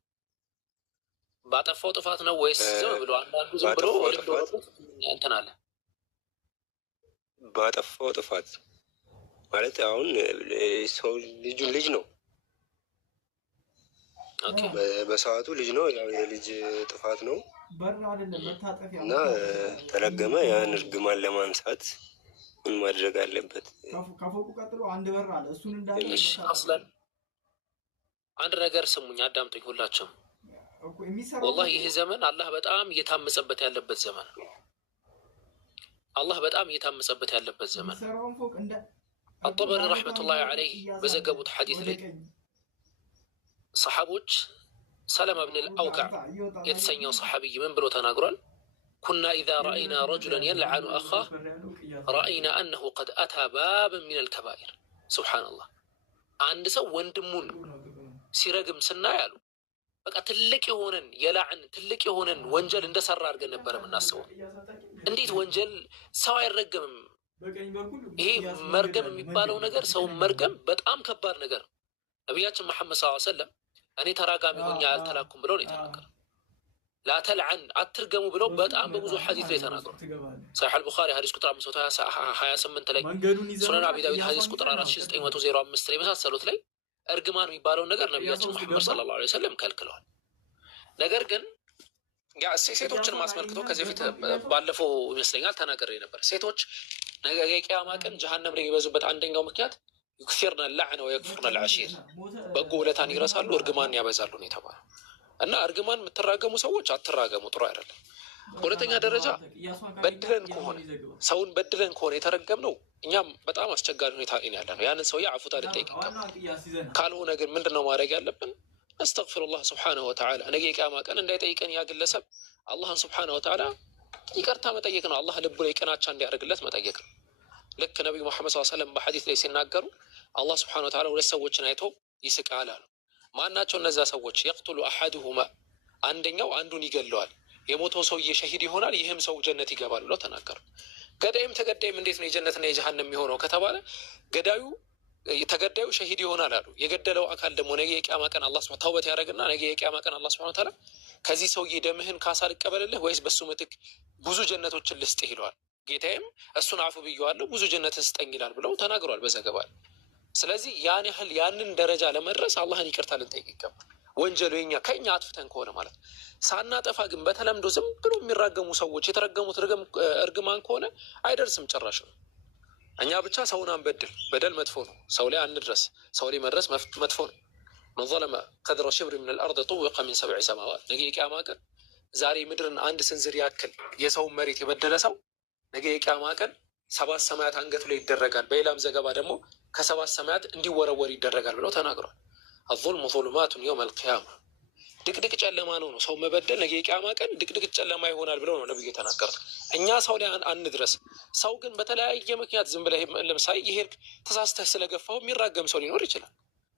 ባጠፋው ጥፋት ነው ወይስ ዝም ብሎ አንዳንዱ ዝም ብሎ እንትን አለ? ባጠፋው ጥፋት ማለት አሁን ሰው ልጅ ነው በሰዓቱ ልጅ ነው፣ ያው የልጅ ጥፋት ነው እና ተረገመ። ያን እርግማን ለማንሳት ምን ማድረግ አለበት? ከፎቁ ቀጥሎ አንድ በር አለ። እሱን እንዳለ አስለን አንድ ነገር ስሙኝ፣ አዳምጡኝ ሁላችሁም። ወላሂ ይህ ዘመን አላህ በጣም እየታመጸበት ያለበት ዘመን ነው። አላህ በጣም እየታመጸበት ያለበት ዘመን ነው። አጠበሪ ረሕመቱላሂ ዐለይህ በዘገቡት ሐዲስ ላይ ሰሓቦች ሰለማ ብን አልአውቃዕ የተሰኘው ሰሓቢይ ምን ብሎ ተናግሯል? ኩና ኢዛ ረአይና ረጁለን የልዓኑ አኻህ ረአይና አነሁ ቀድ አታ ባብን ሚን አልከባኢር። ሱብሓነላህ። አንድ ሰው ወንድሙን ሲረግም ስናይ አሉ በቃ ትልቅ የሆነን የላዕን ትልቅ የሆነን ወንጀል እንደሰራ አድርገን ነበር የምናስበው። እንዴት ወንጀል ሰው አይረገምም? ይሄ መርገም የሚባለው ነገር ሰውን መርገም በጣም ከባድ ነገር ነው። ነቢያችን መሐመድ ሰለላሁ ዐለይሂ ወሰለም እኔ ተራጋሚ ሆኜ አልተላኩም ብለው ነው የተናገረው። ላተልዐን አትርገሙ ብለው በጣም በብዙ ሐዲስ ላይ ተናግረው። ሰሒህ አልቡኻሪ ሐዲስ ቁጥር 528 ላይ፣ ሱነን አቢ ዳዊድ ሐዲስ ቁጥር 4905 ላይ የመሳሰሉት ላይ እርግማን የሚባለውን ነገር ነቢያችን መሐመድ ሰለላሁ ዐለይሂ ወሰለም ከልክለዋል። ነገር ግን ሴቶችን ማስመልክቶ ከዚህ በፊት ባለፈው ይመስለኛል ተናግሬ ነበር። ሴቶች ነገ የቂያማ ቀን ጀሀነም ላይ የሚበዙበት አንደኛው ምክንያት ዩክፊርነ ለዕነ ወየክፉርነ ልዐሺር፣ በጎ ውለታን ይረሳሉ፣ እርግማን ያበዛሉ ነው የተባለው። እና እርግማን የምትራገሙ ሰዎች አትራገሙ፣ ጥሩ አይደለም። ሁለተኛ ደረጃ በድለን ከሆነ ሰውን በድለን ከሆነ የተረገምነው እኛም በጣም አስቸጋሪ ሁኔታ ያለ ነው። ያንን ሰውዬ አፉታ ልንጠይቅ ይገባል። ካልሆነ ግን ምንድን ነው ማድረግ ያለብን? አስተግፊሩላህ ስብሓነሁ ወተዓላ ነገ የቂያማ ቀን እንዳይጠይቀን ያ ግለሰብ አላህን ስብሓነሁ ወተዓላ ይቅርታ መጠየቅ ነው። አላህ ልቡ ላይ ቅናቻ እንዲያደርግለት መጠየቅ ነው። ልክ ነቢዩ መሐመድ ሰለላሁ ዐለይሂ ወሰለም በሐዲስ ላይ ሲናገሩ አላህ ስብሓነሁ ወተዓላ ሁለት ሰዎችን አይቶ ይስቃል አሉ። ማናቸው እነዛ ሰዎች? የቅቱሉ አሐዱሁማ አንደኛው አንዱን ይገለዋል፣ የሞተው ሰውዬ ሸሂድ ይሆናል፣ ይህም ሰው ጀነት ይገባል ብለው ተናገሩ። ገዳይም ተገዳይም እንዴት ነው የጀነትና የጀሃነም የሚሆነው ከተባለ ተገዳዩ ሸሂድ ይሆናል አሉ። የገደለው አካል ደግሞ ነገ የቂያማ ቀን አላህ ሱብሓነሁ ተውበት ያደርግና ነገ የቂያማ ቀን አላህ ሱብሓነሁ ወተዓላ ከዚህ ሰውዬ ደምህን ካሳ ልቀበልልህ ወይስ በሱ ምትክ ብዙ ጀነቶችን ልስጥህ ይለዋል። ጌታዬም እሱን አፉ ብየዋለሁ ብዙ ጀነትን ስጠኝ ይላል ብለው ተናግሯል በዘገባ። ስለዚህ ያን ያህል ያንን ደረጃ ለመድረስ አላህን ይቅርታ ልንጠይቅ ይገባል። ወንጀሉ ከኛ አጥፍተን ከሆነ ማለት ሳናጠፋ ግን በተለምዶ ዝም ብሎ የሚራገሙ ሰዎች የተረገሙት እርግማን ከሆነ አይደርስም ጭራሽ ነው። እኛ ብቻ ሰውን አንበድል፣ በደል መጥፎ ነው። ሰው ላይ አንድረስ፣ ሰው ላይ መድረስ መጥፎ ነው። መን ዘለመ ቀድረ ሽብር ምን አልአርድ ጡዊቀ ሚን ሰብዒ ሰማዋት። ነገ የቂያማ ቀን ዛሬ ምድርን አንድ ስንዝር ያክል የሰውን መሬት የበደለ ሰው ነገ የቂያማ ቀን 7 ሰማያት አንገቱ ላይ ይደረጋል። በሌላም ዘገባ ደግሞ ከ7 ሰማያት እንዲወረወር ይደረጋል ብለው ተናግሯል። አዙልሙ ዙሉማቱን የውም አልቂያማ፣ ድቅድቅ ጨለማ ነው ሰው መበደል። ነገ የቂያማ ቀን ድቅድቅ ጨለማ ይሆናል ብለው ነው ነብዩ የተናገሩት። እኛ ሰው ላይ አንድረስ። ሰው ግን በተለያየ ምክንያት ዝም ብለህ ለምሳሌ ይሄድ ተሳስተህ ስለገፋው የሚራገም ሰው ሊኖር ይችላል።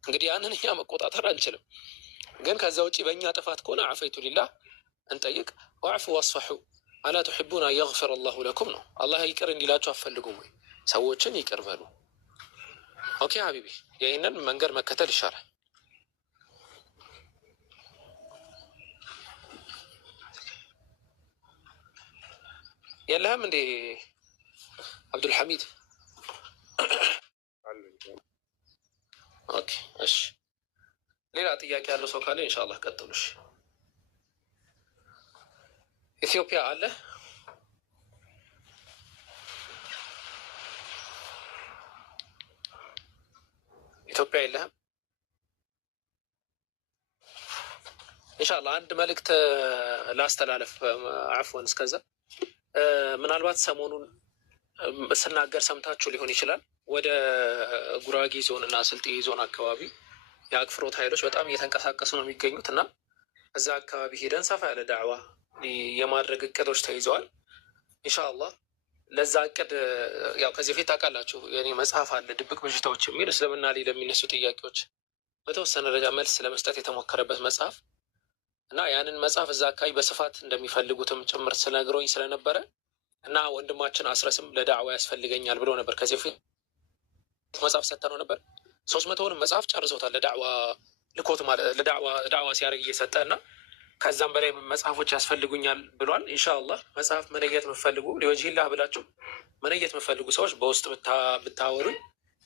እንግዲህ ያንን እኛ መቆጣጠር አንችልም። ግን ከዛ ውጭ በእኛ ጥፋት ከሆነ አፈይቱ ሊላህ እንጠይቅ። ወዕፉ ወስፈሑ አላ ቱሒቡና የግፊረ አላሁ ለኩም ነው። አላህ ይቅር እንዲላችሁ አትፈልጉም ወይ? ሰዎችን ይቅር በሉ። ኦኬ ሀቢቢ፣ ይህንን መንገድ መከተል ይሻላል። የለህም እንዴ አብዱልሐሚድ ኦኬ እሺ ሌላ ጥያቄ ያለው ሰው ካለ ኢንሻአላህ ቀጥሉሽ። ኢትዮጵያ አለ ኢትዮጵያ የለህም? ኢንሻአላህ አንድ መልእክት ላስተላለፍ። አፍወን እስከዛ ምናልባት ሰሞኑን ስናገር ሰምታችሁ ሊሆን ይችላል። ወደ ጉራጌ ዞን እና ስልጤ ዞን አካባቢ የአክፍሮት ኃይሎች በጣም እየተንቀሳቀሱ ነው የሚገኙት እና እዛ አካባቢ ሄደን ሰፋ ያለ ዳዕዋ የማድረግ እቅዶች ተይዘዋል። ኢንሻአላህ ለዛ እቅድ ያው ከዚህ በፊት ታውቃላችሁ የኔ መጽሐፍ አለ ድብቅ በሽታዎች የሚል እስልምና ላይ ለሚነሱ ጥያቄዎች በተወሰነ ደረጃ መልስ ለመስጠት የተሞከረበት መጽሐፍ እና ያንን መጽሐፍ እዛ አካባቢ በስፋት እንደሚፈልጉትም ጭምር ስነግሮኝ ስለነበረ እና ወንድማችን አስረስም ለዳዕዋ ያስፈልገኛል ብሎ ነበር። ከዚህ በፊት መጽሐፍ ሰጥተነው ነበር። 300ውን መጽሐፍ ጨርሶታል። ለዳዕዋ ልኮት ማለት ለዳዕዋ ሲያደርግ እየሰጠ እና ከዛም በላይ መጽሐፎች ያስፈልጉኛል ብሏል። ኢንሻአላህ መጽሐፍ መነየት የምትፈልጉ ሊወጅሂላህ ብላችሁ መነየት የምትፈልጉ ሰዎች በውስጥ ብታወሩኝ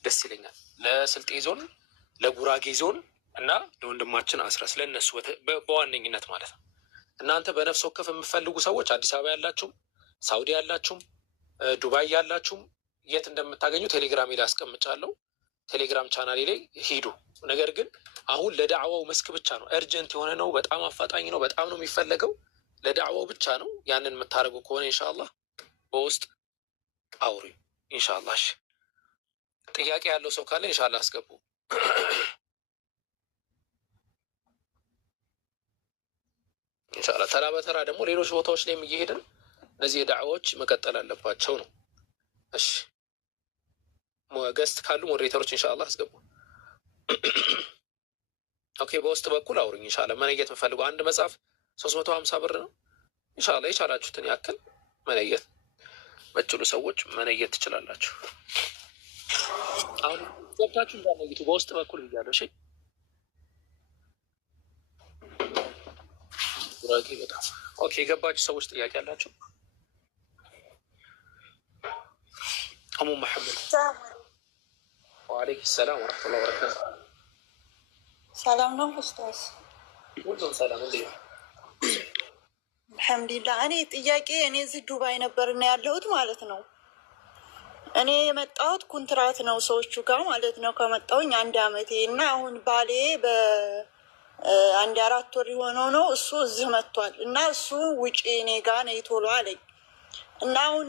ደስ ይለኛል። ለስልጤ ዞን፣ ለጉራጌ ዞን እና ለወንድማችን አስረስ ለእነሱ በዋነኝነት ማለት ነው። እናንተ በነፍስ ወከፍ የምትፈልጉ ሰዎች አዲስ አበባ ያላችሁም፣ ሳውዲ ያላችሁም፣ ዱባይ ያላችሁም የት እንደምታገኙ ቴሌግራም ላይ አስቀምጫለሁ። ቴሌግራም ቻናሌ ላይ ሂዱ። ነገር ግን አሁን ለዳዕዋው መስክ ብቻ ነው፣ እርጀንት የሆነ ነው፣ በጣም አፋጣኝ ነው፣ በጣም ነው የሚፈለገው። ለዳዕዋው ብቻ ነው። ያንን የምታደርጉ ከሆነ ኢንሻአላህ በውስጥ አውሩኝ ኢንሻአላህ። እሺ ጥያቄ ያለው ሰው ካለ ኢንሻአላህ አስገቡ። ኢንሻአላህ ተራ በተራ ደግሞ ሌሎች ቦታዎች ላይ እየሄድን እነዚህ ዳዕዋዎች መቀጠል አለባቸው ነው። እሺ ገስት ካሉ ሞዴሬተሮች ኢንሻአላህ አስገቡ። ኦኬ በውስጥ በኩል አውሩኝ ኢንሻአላህ። መነየት የምፈልገው አንድ መጽሐፍ 350 ብር ነው። ኢንሻአላህ የቻላችሁትን ያክል መነየት መችሉ ሰዎች መነየት ትችላላችሁ። አሁን ገብታችሁ እንዳነይቱ በውስጥ በኩል እያለሁ። እሺ ጉራጌ በጣም ኦኬ። የገባችሁ ሰዎች ጥያቄ አላችሁ? አሙ መሐመድ ወአለይኩም ሰላም ወረህመቱላሂ ወበረካቱ። ሰላም ነው ኡስታዝ? ሁሉም ሰላም እንዴት ነው? አልሐምዱሊላህ። እኔ ጥያቄ እኔ እዚህ ዱባይ ነበርና ያለሁት ማለት ነው። እኔ የመጣሁት ኩንትራት ነው ሰዎቹ ጋር ማለት ነው። ከመጣሁኝ 1 አመቴ እና አሁን ባሌ በ1 4 ወር የሆነው ነው። እሱ እዚህ መጥቷል እና እሱ ውጪ እኔ ጋር ነይ ቶሎ አለኝ እና አሁን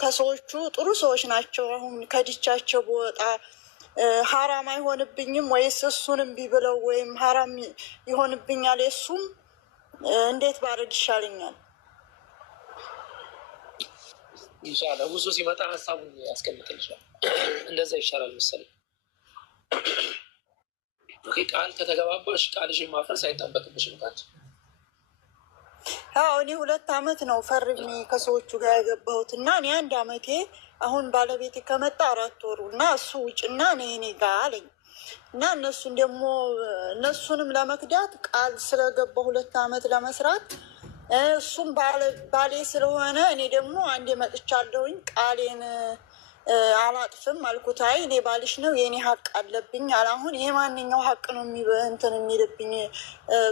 ከሰዎቹ ጥሩ ሰዎች ናቸው። አሁን ከድቻቸው በወጣ ሀራም አይሆንብኝም ወይስ እሱንም ቢብለው ወይም ሀራም ይሆንብኛል? የሱም እንዴት ባረግ ይሻለኛል? ኢንሻአላህ ብዙ ሲመጣ ሀሳቡን ያስቀምጥልሻል። እንደዛ ይሻላል መሰለኝ። ኦኬ ቃል ከተገባባሽ ቃልሽን ማፍረስ አይጠበቅብሽም ካንቺ። አዎ እኔ 2 አመት ነው ፈርሜ ከሰዎቹ ጋር የገባሁት እና እኔ 1 አመቴ አሁን ባለቤቴ ከመጣ 4 ወሩ እና እሱ ውጭና እኔ ጋር አለኝ እና እነሱንም ለመክዳት ቃል ስለገባሁ 2 አመት ለመስራት እሱም ባሌ ስለሆነ እኔ ደግሞ አንዴ መጥቻለሁኝ ቃሌን አላጥፍም አልኩት። አይ እኔ ባልሽ ነው የኔ ሀቅ አለብኝ አለ። አሁን ይሄ ማንኛው ሀቅ ነው እንትን የሚልብኝ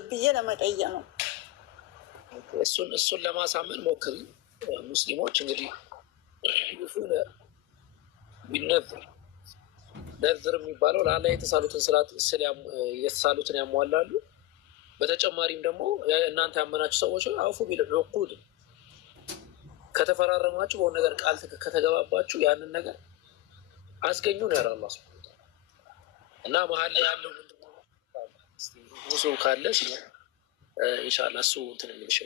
ብዬ ለመጠየቅ ነው። እሱን ለማሳመን ሞክሪ። ሙስሊሞች እንግዲህ ነዝር የሚባለው ለአላህ የተሳሉትን ያሟላሉ። በተጨማሪም ደግሞ እናንተ ያመናችሁ ሰዎች አውፉ ቢል ዑቁድ ከተፈራረማችሁ በሆነ ነገር ቃል ከተገባባችሁ ያንን ነገር አስገኙ ነው ያለው አላህ ሱብሓነሁ ወተዓላ። እና መሀል ላይ ያለው ብዙ ካለ ኢንሻአላህ እሱ እንትን የሚልሽ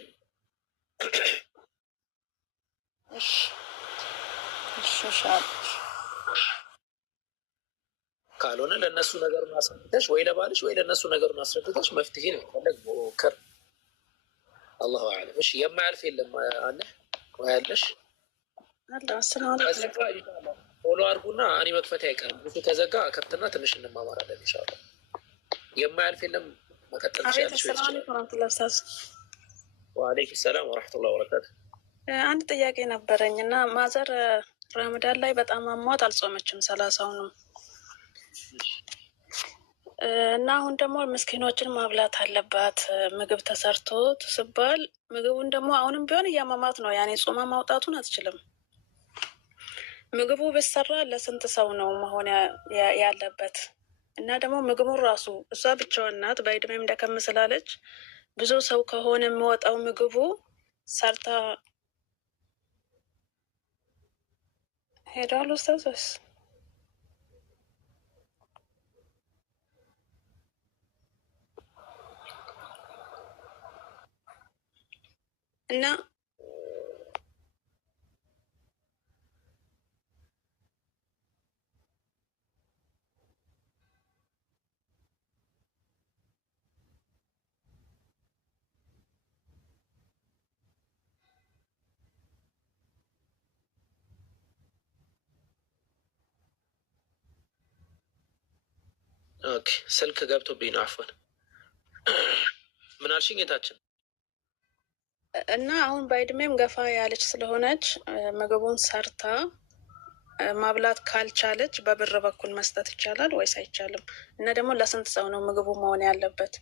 ካልሆነ ለእነሱ ነገሩን አስረድተሽ ወይ ለባልሽ ወይ ለእነሱ ነገሩን አስረድተሽ መፍትሄ ነው ፈለግ ሞክር። አላሁ አዕለም። እሺ የማያልፍ የለም አለ ወይ ያለሽ ፎሎ አድርጉና እኔ መክፈቴ አይቀርም። ብዙ ከዘጋ ከፍትና ትንሽ እንማማራለን ኢንሻአላህ። የማያልፍ የለም መቀጠል ትችላለሽ። ወአለይኩም ሰላም ወረሕመቱላሂ ወበረካቱ። አንድ ጥያቄ ነበረኝ እና ማዘር ረመዳን ላይ በጣም አሟት አልጾመችም 30ውንም እና አሁን ደግሞ ምስኪኖችን ማብላት አለባት ምግብ ተሰርቶ ስባል ምግቡን ደግሞ አሁንም ቢሆን እያመማት ነው። ያኔ ጾማ ማውጣቱን አትችልም። ምግቡ ቢሰራ ለስንት ሰው ነው መሆን ያለበት? እና ደግሞ ምግቡን ራሱ እሷ ብቻዋን ናት፣ በእድሜም ደከም ስላለች ብዙ ሰው ከሆነ የሚወጣው ምግቡ ሰርታ ሄዳሉ ኡስታዞስ እና ኦኬ ስልክ ገብቶብኝ ነው። አፎን ምን አልሽኝ ጌታችን? እና አሁን በእድሜም ገፋ ያለች ስለሆነች ምግቡን ሰርታ ማብላት ካልቻለች በብር በኩል መስጠት ይቻላል ወይስ አይቻልም? እና ደግሞ ለስንት ሰው ነው ምግቡ መሆን ያለበት?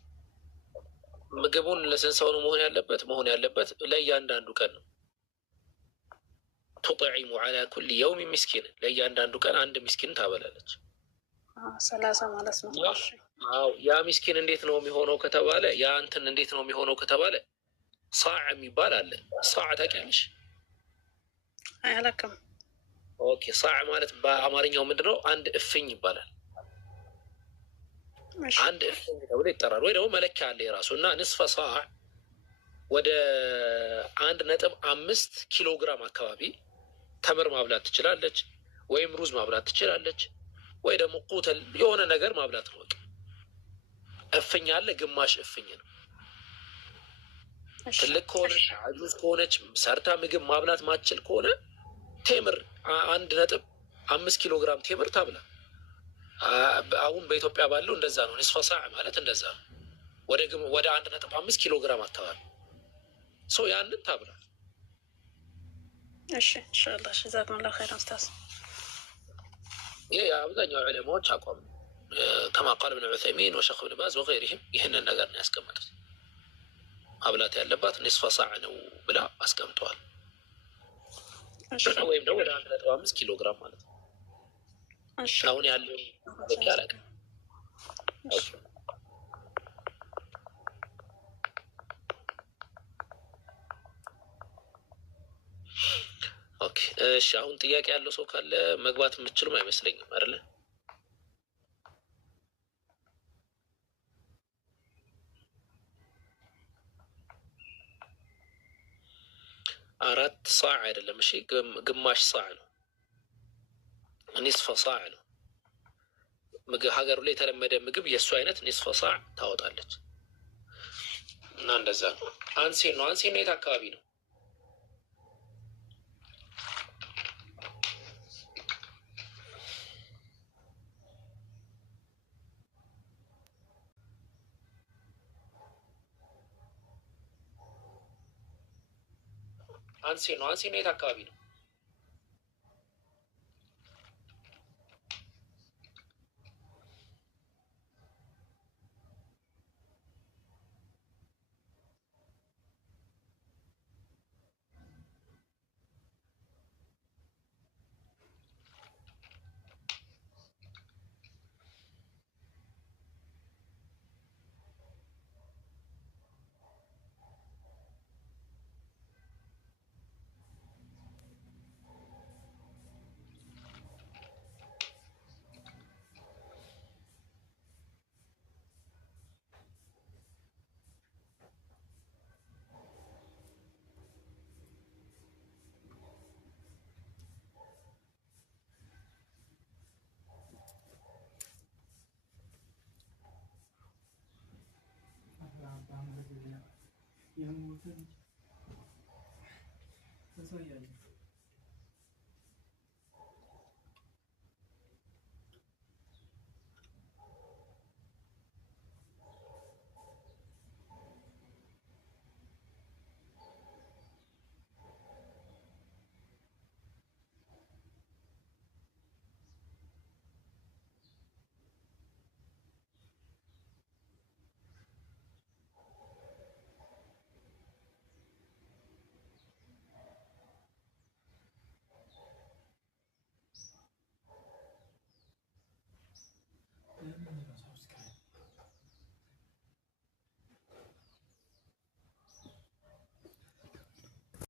ምግቡን ለስንት ሰው ነው መሆን ያለበት? መሆን ያለበት ለእያንዳንዱ ቀን ነው። ቱጥዒሙ ዐላ ኩሊ የውም ሚስኪን፣ ለእያንዳንዱ ቀን አንድ ሚስኪን ታበላለች። 30 ማለት ነው። አዎ ያ ሚስኪን እንዴት ነው የሚሆነው ከተባለ ያ እንትን እንዴት ነው የሚሆነው ከተባለ ሳዕ የሚባል አለ። ሳዕ ታውቂያለሽ? አያላቅም። ኦኬ ሳዕ ማለት በአማርኛው ምንድነው? አንድ እፍኝ ይባላል። አንድ እፍኝ ተብሎ ይጠራል። ወይ ደግሞ መለኪያ አለ የራሱ እና ንስፈ ሳዕ ወደ 1.5 ኪሎ ግራም አካባቢ ተምር ማብላት ትችላለች፣ ወይም ሩዝ ማብላት ትችላለች፣ ወይ ደግሞ ቁተል የሆነ ነገር ማብላት ነው። እፍኝ አለ፣ ግማሽ እፍኝ ነው። ትልቅ ከሆነች አጁዝ ከሆነች ሰርታ ምግብ ማብላት ማትችል ከሆነ ቴምር 1.5 ኪሎ ግራም ቴምር ታብላ። አሁን በኢትዮጵያ ባለው እንደዛ ነው። ንስፈ ሳዕ ማለት እንደዛ ነው። ወደ 1.5 ኪሎ ግራም አካባቢ ሰው ያንን ታብላ። እሺ ኢንሻአላህ ጀዛኩሙላሁ ኸይራን ኡስታዝ። ይሄ አብዛኛው ዑለማዎች አቋም ከማ ቃል ኢብኑ ዑሰይሚን ወሸኽ ኢብኑ ባዝ ወገይሪሂም ይህንን ነገር ነው ያስቀመጡት። ማብላት ያለባት ንስፈ ሳዕ ነው ብላ አስቀምጠዋል። ወይም ደግሞ ወደ 1.5 ኪሎ ግራም ማለት ነው። አሁን ያለው ያለቀ ኦኬ። እሺ አሁን ጥያቄ ያለው ሰው ካለ መግባት የምትችሉም አይመስለኝም አይደለ? አራት ሳዕ አይደለም። እሺ ግማሽ ሳዕ ነው። ኒስፈ ሳዕ ነው። ሀገሩ ላይ የተለመደ ምግብ የእሱ አይነት ኒስፈ ሳዕ ታወጣለች እና እንደዛ ነው። አንሴን ነው። አንሴን የት አካባቢ ነው? አንሴን ነው። አንሴን የት አካባቢ ነው? የሞትን ተሰያየ